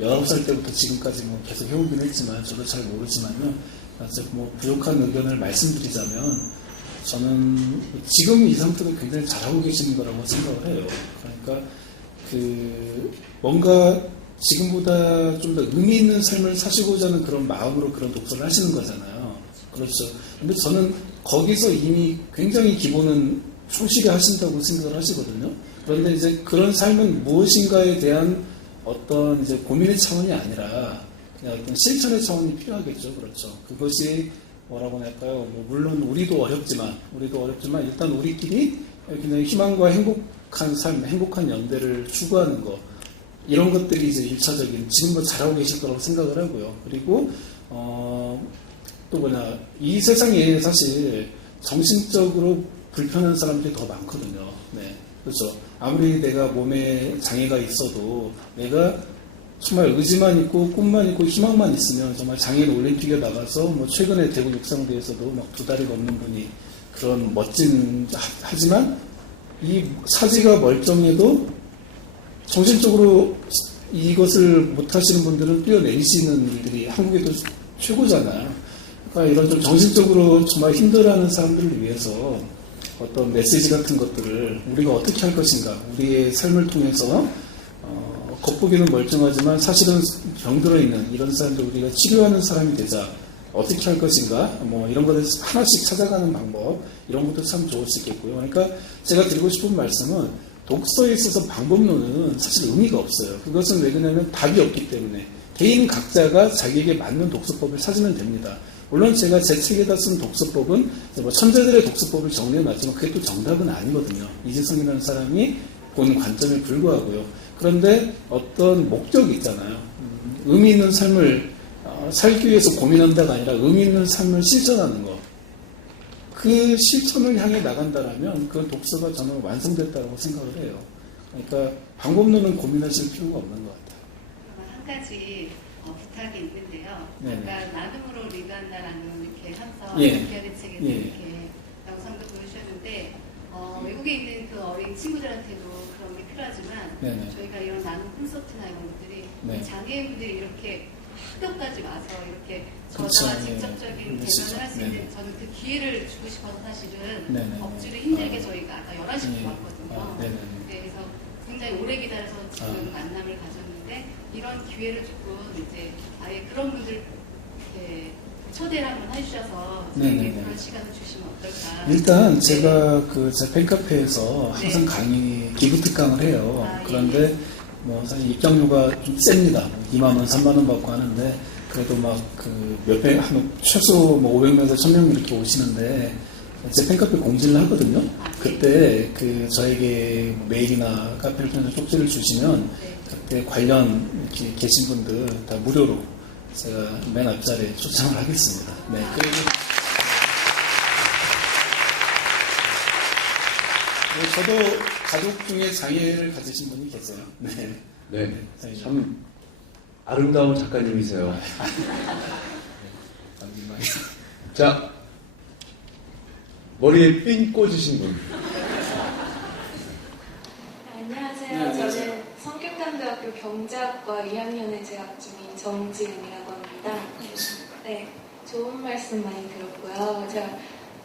19살 때부터 지금까지 계속 해오긴 했지만 저도 잘 모르지만요. 뭐 부족한 의견을 말씀드리자면 저는 지금 이 상태도 굉장히 잘하고 계시는 거라고 생각을 해요. 그러니까 뭔가 지금보다 좀 더 의미 있는 삶을 사시고자 하는 그런 마음으로 그런 독서를 하시는 거잖아요. 그렇죠. 근데 저는 거기서 이미 굉장히 기본은 충실히 하신다고 생각을 하시거든요. 그런데 이제 그런 삶은 무엇인가에 대한 어떤 이제 고민의 차원이 아니라 그냥 어떤 실천의 차원이 필요하겠죠. 그렇죠. 그것이 뭐라고 할까요? 물론 우리도 어렵지만 일단 우리끼리 그냥 희망과 행복 행복한 삶, 행복한 연대를 추구하는 것, 이런 것들이 이제 1차적인, 지금 뭐 잘하고 계실 거라고 생각을 하고요. 그리고, 또 뭐냐, 이 세상에 사실 정신적으로 불편한 사람들이 더 많거든요. 네. 그렇죠. 아무리 내가 몸에 장애가 있어도 내가 정말 의지만 있고 꿈만 있고 희망만 있으면 정말 장애인 올림픽에 나가서 뭐 최근에 대구 육상대에서도 막 2달이 넘는 분이 그런 멋진, 하지만 이 사지가 멀쩡해도 정신적으로 이것을 못하시는 분들은 뛰어내리시는 일들이 한국에도 최고잖아요. 그러니까 이런 좀 정신적으로 정말 힘들어하는 사람들을 위해서 어떤 메시지 같은 것들을 우리가 어떻게 할 것인가, 우리의 삶을 통해서 겉보기는 멀쩡하지만 사실은 병들어 있는 이런 사람들 우리가 치료하는 사람이 되자, 어떻게 할 것인가, 뭐 이런 것을 하나씩 찾아가는 방법, 이런 것도 참 좋을 수 있겠고요. 그러니까 제가 드리고 싶은 말씀은 독서에 있어서 방법론은 사실 의미가 없어요. 그것은 왜 그러냐면 답이 없기 때문에 개인 각자가 자기에게 맞는 독서법을 찾으면 됩니다. 물론 제가 제 책에다 쓴 독서법은 뭐 천재들의 독서법을 정리해놨지만 그게 또 정답은 아니거든요. 이재성이라는 사람이 본 관점에 불구하고요. 그런데 어떤 목적이 있잖아요. 의미 있는 삶을 살기 위해서 고민한다가 아니라 의미 있는 삶을 실천하는 것. 그 실천을 향해 나간다라면 그 독서가 저는 완성됐다고 생각을 해요. 그러니까 방법론은 고민하실 필요가 없는 것 같아요. 한 가지 부탁이 있는데요. 네네. 아까 나눔으로 리드한다라는 이렇게 함성 예. 기하는 책에서 예. 이렇게 영상도 보여주셨는데 외국에 있는 그 어린 친구들한테도 그런 게 필요하지만 네네. 저희가 이런 나눔 콘서트나 이런 것들이 네. 장애인분들이 이렇게 학교까지 와서 이렇게 그렇죠. 저자와 네. 직접적인 그렇죠. 대면을 할 수 네네. 있는 저는 그 기회를 주고 싶어서 사실은 네네. 억지로 힘들게 저희가 아까 11시부터 예. 왔거든요. 네네. 네, 그래서 굉장히 오래 기다려서 지금 만남을 가졌는데 이런 기회를 조금 이제 아예 그런 분들 이렇게 초대를 한번 해주셔서 저에게 네네네. 그런 시간을 주시면 어떨까. 일단 네. 제가 그 제 팬카페에서 항상 네. 강의, 기부 특강을 해요. 아, 예. 그런데 뭐 사실 입장료가 좀 셉니다. 2만 원, 3만 원 받고 하는데 그래도 막 그 몇백, 한 최소 뭐 500명에서 1000명 이렇게 오시는데 제 팬카페 공지를 하거든요. 그때 그 저에게 메일이나 카페를 통해서 쪽지를 주시면 네. 그때 관련 이렇게 계신 분들 다 무료로 제가 맨 앞자리에 초청을 하겠습니다. 네. 그리고 저도 가족 중에 장애를 가지신 분이 계세요. 네. 네, 네. 참 아름다운 작가님이세요. 자, 머리에 핀 꽂으신 분. 안녕하세요. 저는 성균관대학교 경제학과 2학년에 재학 중인 정지은이라고 합니다. 네, 좋은 말씀 많이 들었고요. 제가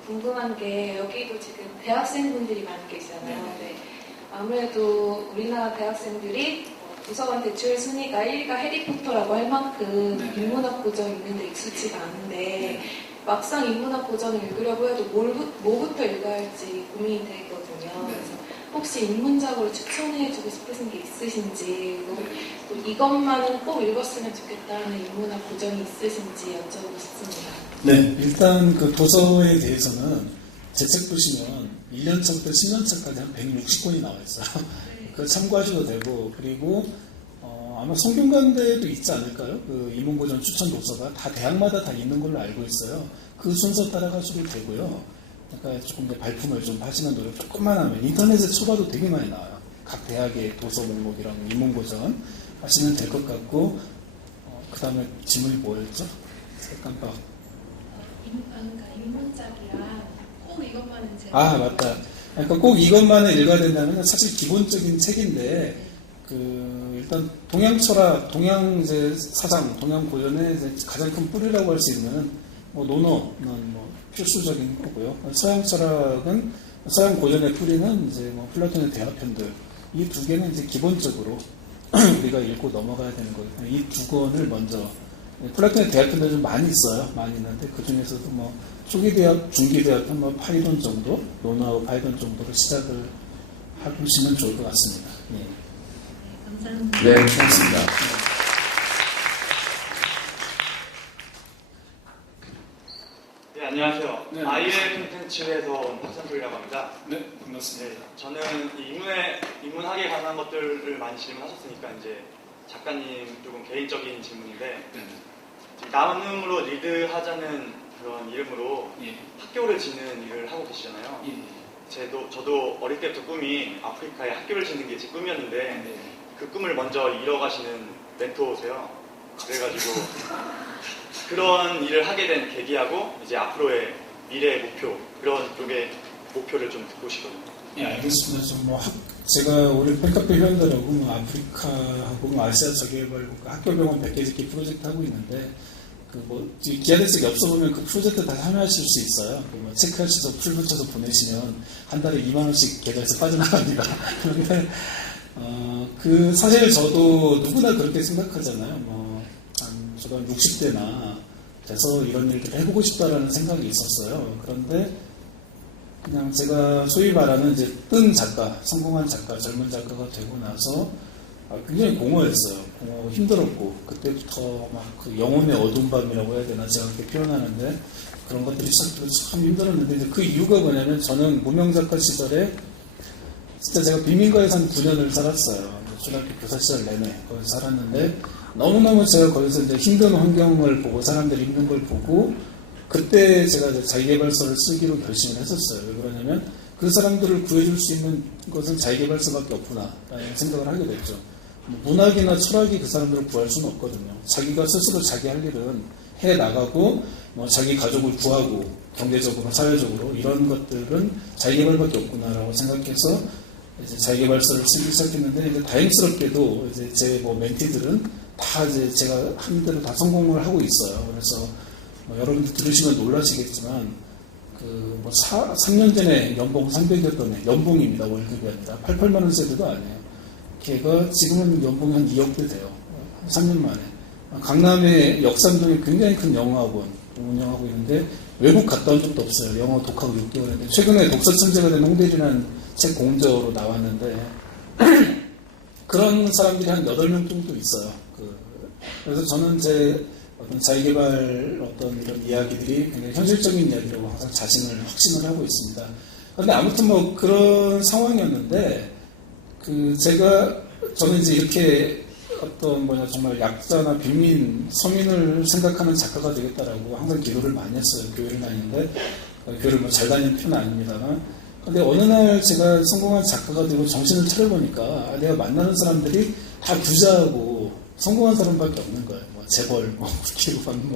궁금한 게 여기도 지금 대학생분들이 많이 계시잖아요. 네. 아무래도 우리나라 대학생들이 도서관 대출 순위가 1위가 해리포터라고 할 만큼 인문학 고전 읽는데 익숙지가 않은데 막상 인문학 고전을 읽으려고 해도 뭐부터 읽어야 할지 고민이 되거든요. 그래서 혹시 인문작으로 추천해주고 싶으신 게 있으신지, 또 이것만은 꼭 읽었으면 좋겠다는 인문학 고전이 있으신지 여쭤보고 싶습니다. 네, 일단 그 도서에 대해서는 제 책 보시면 1년차부터 10년차까지 한 160권이 나와 있어요. 그거 참고하셔도 되고, 그리고 아마 성균관대에도 있지 않을까요? 그 인문고전 추천 도서가 다 대학마다 다 있는 걸로 알고 있어요. 그 순서 따라가셔도 되고요. 그러니까 조금 더 발품을 좀 하시는 노력 조금만 하면 인터넷에 쳐봐도 되게 많이 나와요. 각 대학의 도서 목록이랑 인문고전 하시면 될 것 같고, 그 다음에 질문이 뭐였죠? 깜빡. 그러니까 인문작이랑 꼭 이것만은 제가 아, 맞다. 그러니까 꼭 이것만을 읽어야 된다면 사실 기본적인 책인데, 일단 동양철학, 동양 이제 사상, 동양 고전의 이제 가장 큰 뿌리라고 할 수 있는 뭐 논어는 뭐 필수적인 거고요. 서양 철학은, 서양 고전의 뿌리는 이제 뭐 플라톤의 대화편들, 이 두 개는 이제 기본적으로 우리가 읽고 넘어가야 되는 거예요. 이 두 권을 먼저, 플라톤의 대화편들 좀 많이 있어요. 많이 있는데 그 중에서도 뭐 초기 대학, 중기 대학편 뭐 파이돈 정도, 논어하고 파이돈 정도로 시작을 해보시면 좋을 것 같습니다. 예. 감사합니다. 네, 고맙습니다. 네, 안녕하세요. 안녕하세요. 네. IL 콘텐츠에서 온 박찬솔이라고 합니다. 네, 반갑습니다. 네, 저는 이 인문학에 관한 것들을 많이 질문하셨으니까 이제 작가님 조금 개인적인 질문인데 지금 나눔으로 리드하자는 그런 이름으로 예. 학교를 짓는 일을 하고 계시잖아요. 예. 저도 어릴 때부터 꿈이 아프리카에 학교를 짓는 게 제 꿈이었는데 네. 그 꿈을 먼저 이뤄가시는 멘토세요. 그래가지고 그런 일을 하게 된 계기하고 이제 앞으로의 미래 목표 그런 쪽의 목표를 좀 듣고 싶거든요. 예, 알겠습니다. 제가 우리 팬카페 회원들하고 아프리카하고 아시아 저개발 학교병원 100개 짓기 프로젝트 하고 있는데 기하대책이 없어 보면 그 프로젝트 다 참여하실 수 있어요. 체크하셔서 풀 붙여서 보내시면 한 달에 2만 원씩 계좌에서 빠져나갑니다. 그런데 사실 저도 누구나 그렇게 생각하잖아요. 저도 한 60대나 돼서 이런 일들을 해보고 싶다라는 생각이 있었어요. 그런데 그냥 제가 소위 말하는 이제 뜬 작가, 성공한 작가, 젊은 작가가 되고 나서 굉장히 공허했어요. 힘들었고 그때부터 막 그 영혼의 어두운 밤이라고 해야 되나 제가 그렇게 표현하는데 그런 것들이 시작되고 참 힘들었는데 이제 그 이유가 뭐냐면 저는 무명 작가 시절에 진짜 제가 빈민가에서 한 9년을 살았어요. 초등학교 교사 시절 내내 거기서 살았는데 너무너무 제가 거기서 이제 힘든 환경을 보고 사람들이 힘든 걸 보고 그때 제가 이제 자기계발서를 쓰기로 결심을 했었어요. 왜 그러냐면 그 사람들을 구해줄 수 있는 것은 자기계발서밖에 없구나라는 생각을 하게 됐죠. 문학이나 철학이 그 사람들을 구할 수는 없거든요. 자기가 스스로 자기 할 일은 해 나가고 자기 가족을 구하고 경제적으로 사회적으로 이런 것들은 자기계발밖에 없구나라고 생각해서 이제 자기계발서를 쓰기 시작했는데 이제 다행스럽게도 이제 제 멘티들은 다 이제 제가 한 대로 다 성공을 하고 있어요. 그래서 여러분들 들으시면 놀라시겠지만 3년 전에 연봉 300이었던 애, 연봉입니다. 월급이 아니라 88만 원 세대도 아니에요. 걔가 지금은 연봉이 한 2억대 돼요. 3년 만에. 강남의 역삼동에 굉장히 큰 영어학원 운영하고 있는데 외국 갔다 온 적도 없어요. 영어 독학을 6개월 했는데 최근에 독서천재가 된 홍대리라는 책 공저로 나왔는데 그런 사람들이 한 8명 정도 있어요. 그래서 저는 제 어떤 자기계발 이런 이야기들이 굉장히 현실적인 이야기라고 항상 확신을 하고 있습니다. 그런데 아무튼 그런 상황이었는데 저는 이제 이렇게 정말 약자나 빈민, 서민을 생각하는 작가가 되겠다라고 항상 기도를 많이 했어요. 교회를 다니는데 교회를 잘 다니는 편은 아닙니다만 근데 어느 날 제가 성공한 작가가 되고 정신을 차려보니까 내가 만나는 사람들이 다 부자하고 성공한 사람밖에 없는 거예요. 재벌, 국회의원,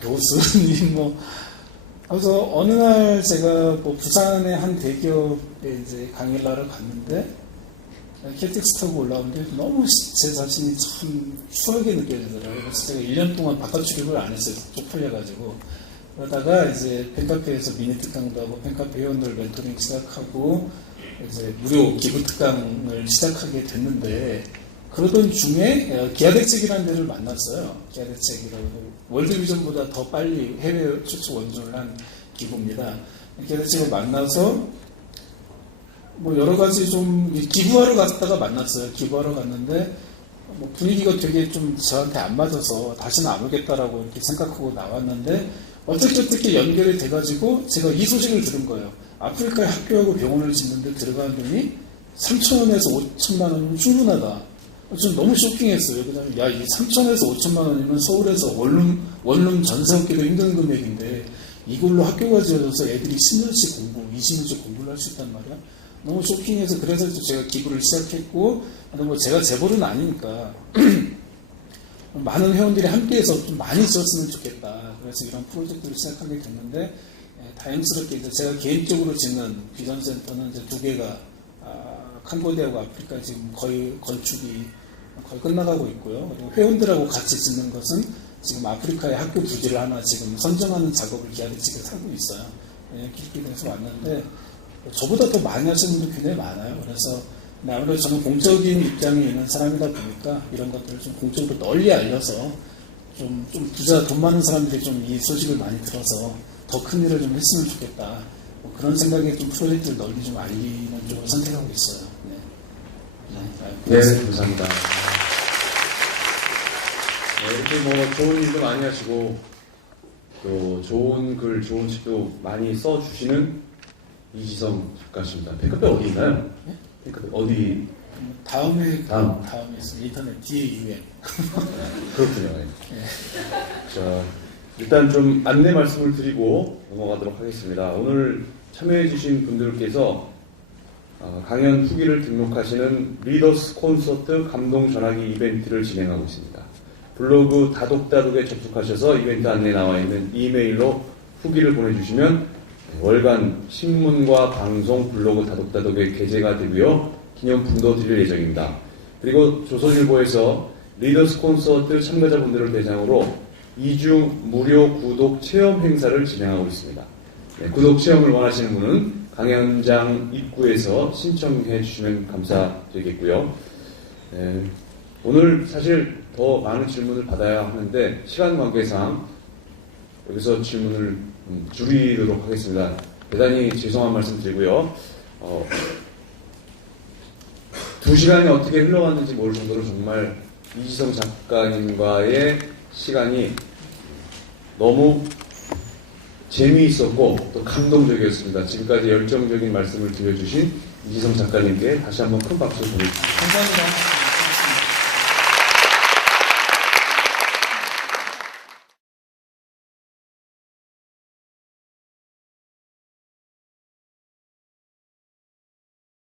교수님, 그래서 어느 날 제가 부산의 한 대기업에 이제 강의를 하러 갔는데 KTX 타고 올라오는데 너무 제 자신이 참 추하게 느껴지더라고요. 그래서 제가 1년 동안 바깥 출입을 안 했어요. 쪽팔려가지고. 그러다가 이제 팬카페에서 미니 특강도 하고 팬카페 회원들 멘토링 시작하고 이제 무료 기부 특강을 시작하게 됐는데 그러던 중에 기하대책이라는 데를 만났어요. 기하대책이라고 월드비전보다 더 빨리 해외 최초 원조를 한 기부입니다. 기하대책을 만나서 여러 가지 좀 기부하러 갔다가 만났어요. 기부하러 갔는데 분위기가 되게 좀 저한테 안 맞아서 다시는 안 오겠다라고 이렇게 생각하고 나왔는데 어떻게 연결이 돼가지고 제가 이 소식을 들은 거예요. 아프리카에 학교하고 병원을 짓는데 들어가는 돈이 3,000원에서 5천만 원이면 충분하다. 좀 너무 쇼킹했어요. 그다음에 이 3,000에서 5천만 원이면 서울에서 원룸 전세 얻기도 힘든 금액인데 이걸로 학교가 지어져서 애들이 10년씩 공부, 20년씩 공부를 할 수 있단 말이야. 너무 쇼킹해서 그래서 제가 기부를 시작했고 제가 재벌은 아니니까 많은 회원들이 함께해서 좀 많이 썼으면 좋겠다. 그래서 이런 프로젝트를 시작하게 됐는데 다행스럽게 이제 제가 개인적으로 짓는 비전센터는 이제 2개가 캄보디아하고 아프리카 지금 거의 건축이 거의 끝나가고 있고요. 그리고 회원들하고 같이 짓는 것은 지금 아프리카의 학교 부지를 하나 지금 선정하는 작업을 기하대책에서 하고 있어요. 이렇게 돼서 왔는데 저보다 더 많이 하시는 분들 굉장히 많아요. 그래서 아무래도 저는 공적인 입장에 있는 사람이다 보니까 이런 것들을 좀 공적으로 널리 알려서 좀 돈 많은 사람들이 좀 이 소식을 많이 들어서 더 큰 일을 좀 했으면 좋겠다. 그런 생각에 좀 프로젝트를 널리 좀 알리는 쪽을 선택하고 있어요. 네, 감사합니다. 이렇게 좋은 일도 많이 하시고 또 좋은 글, 좋은 책도 많이 써주시는 이지성 작가십니다. 팬카페 어디 있나요? 팬카페 어디? 다음에 있어. 인터넷 DAUM. 그렇군요. 자, 일단 좀 안내 말씀을 드리고 넘어가도록 하겠습니다. 오늘 참여해주신 분들께서 강연 후기를 등록하시는 리더스 콘서트 감동 전화기 이벤트를 진행하고 있습니다. 블로그 다독다독에 접속하셔서 이벤트 안내에 나와 있는 이메일로 후기를 보내주시면 월간 신문과 방송 블로그 다독다독에 게재가 되고요. 기념품도 드릴 예정입니다. 그리고 조선일보에서 리더스 콘서트 참가자분들을 대상으로 2주 무료 구독 체험 행사를 진행하고 있습니다. 네, 구독 체험을 원하시는 분은 강연장 입구에서 신청해 주시면 감사드리겠고요. 네, 오늘 사실 더 많은 질문을 받아야 하는데 시간 관계상 여기서 질문을 줄이도록 하겠습니다. 대단히 죄송한 말씀 드리고요. 2시간이 어떻게 흘러갔는지 모를 정도로 정말 이지성 작가님과의 시간이 너무 재미있었고 또 감동적이었습니다. 지금까지 열정적인 말씀을 들려주신 이지성 작가님께 다시 한번 큰 박수 보내주십시오. 감사합니다.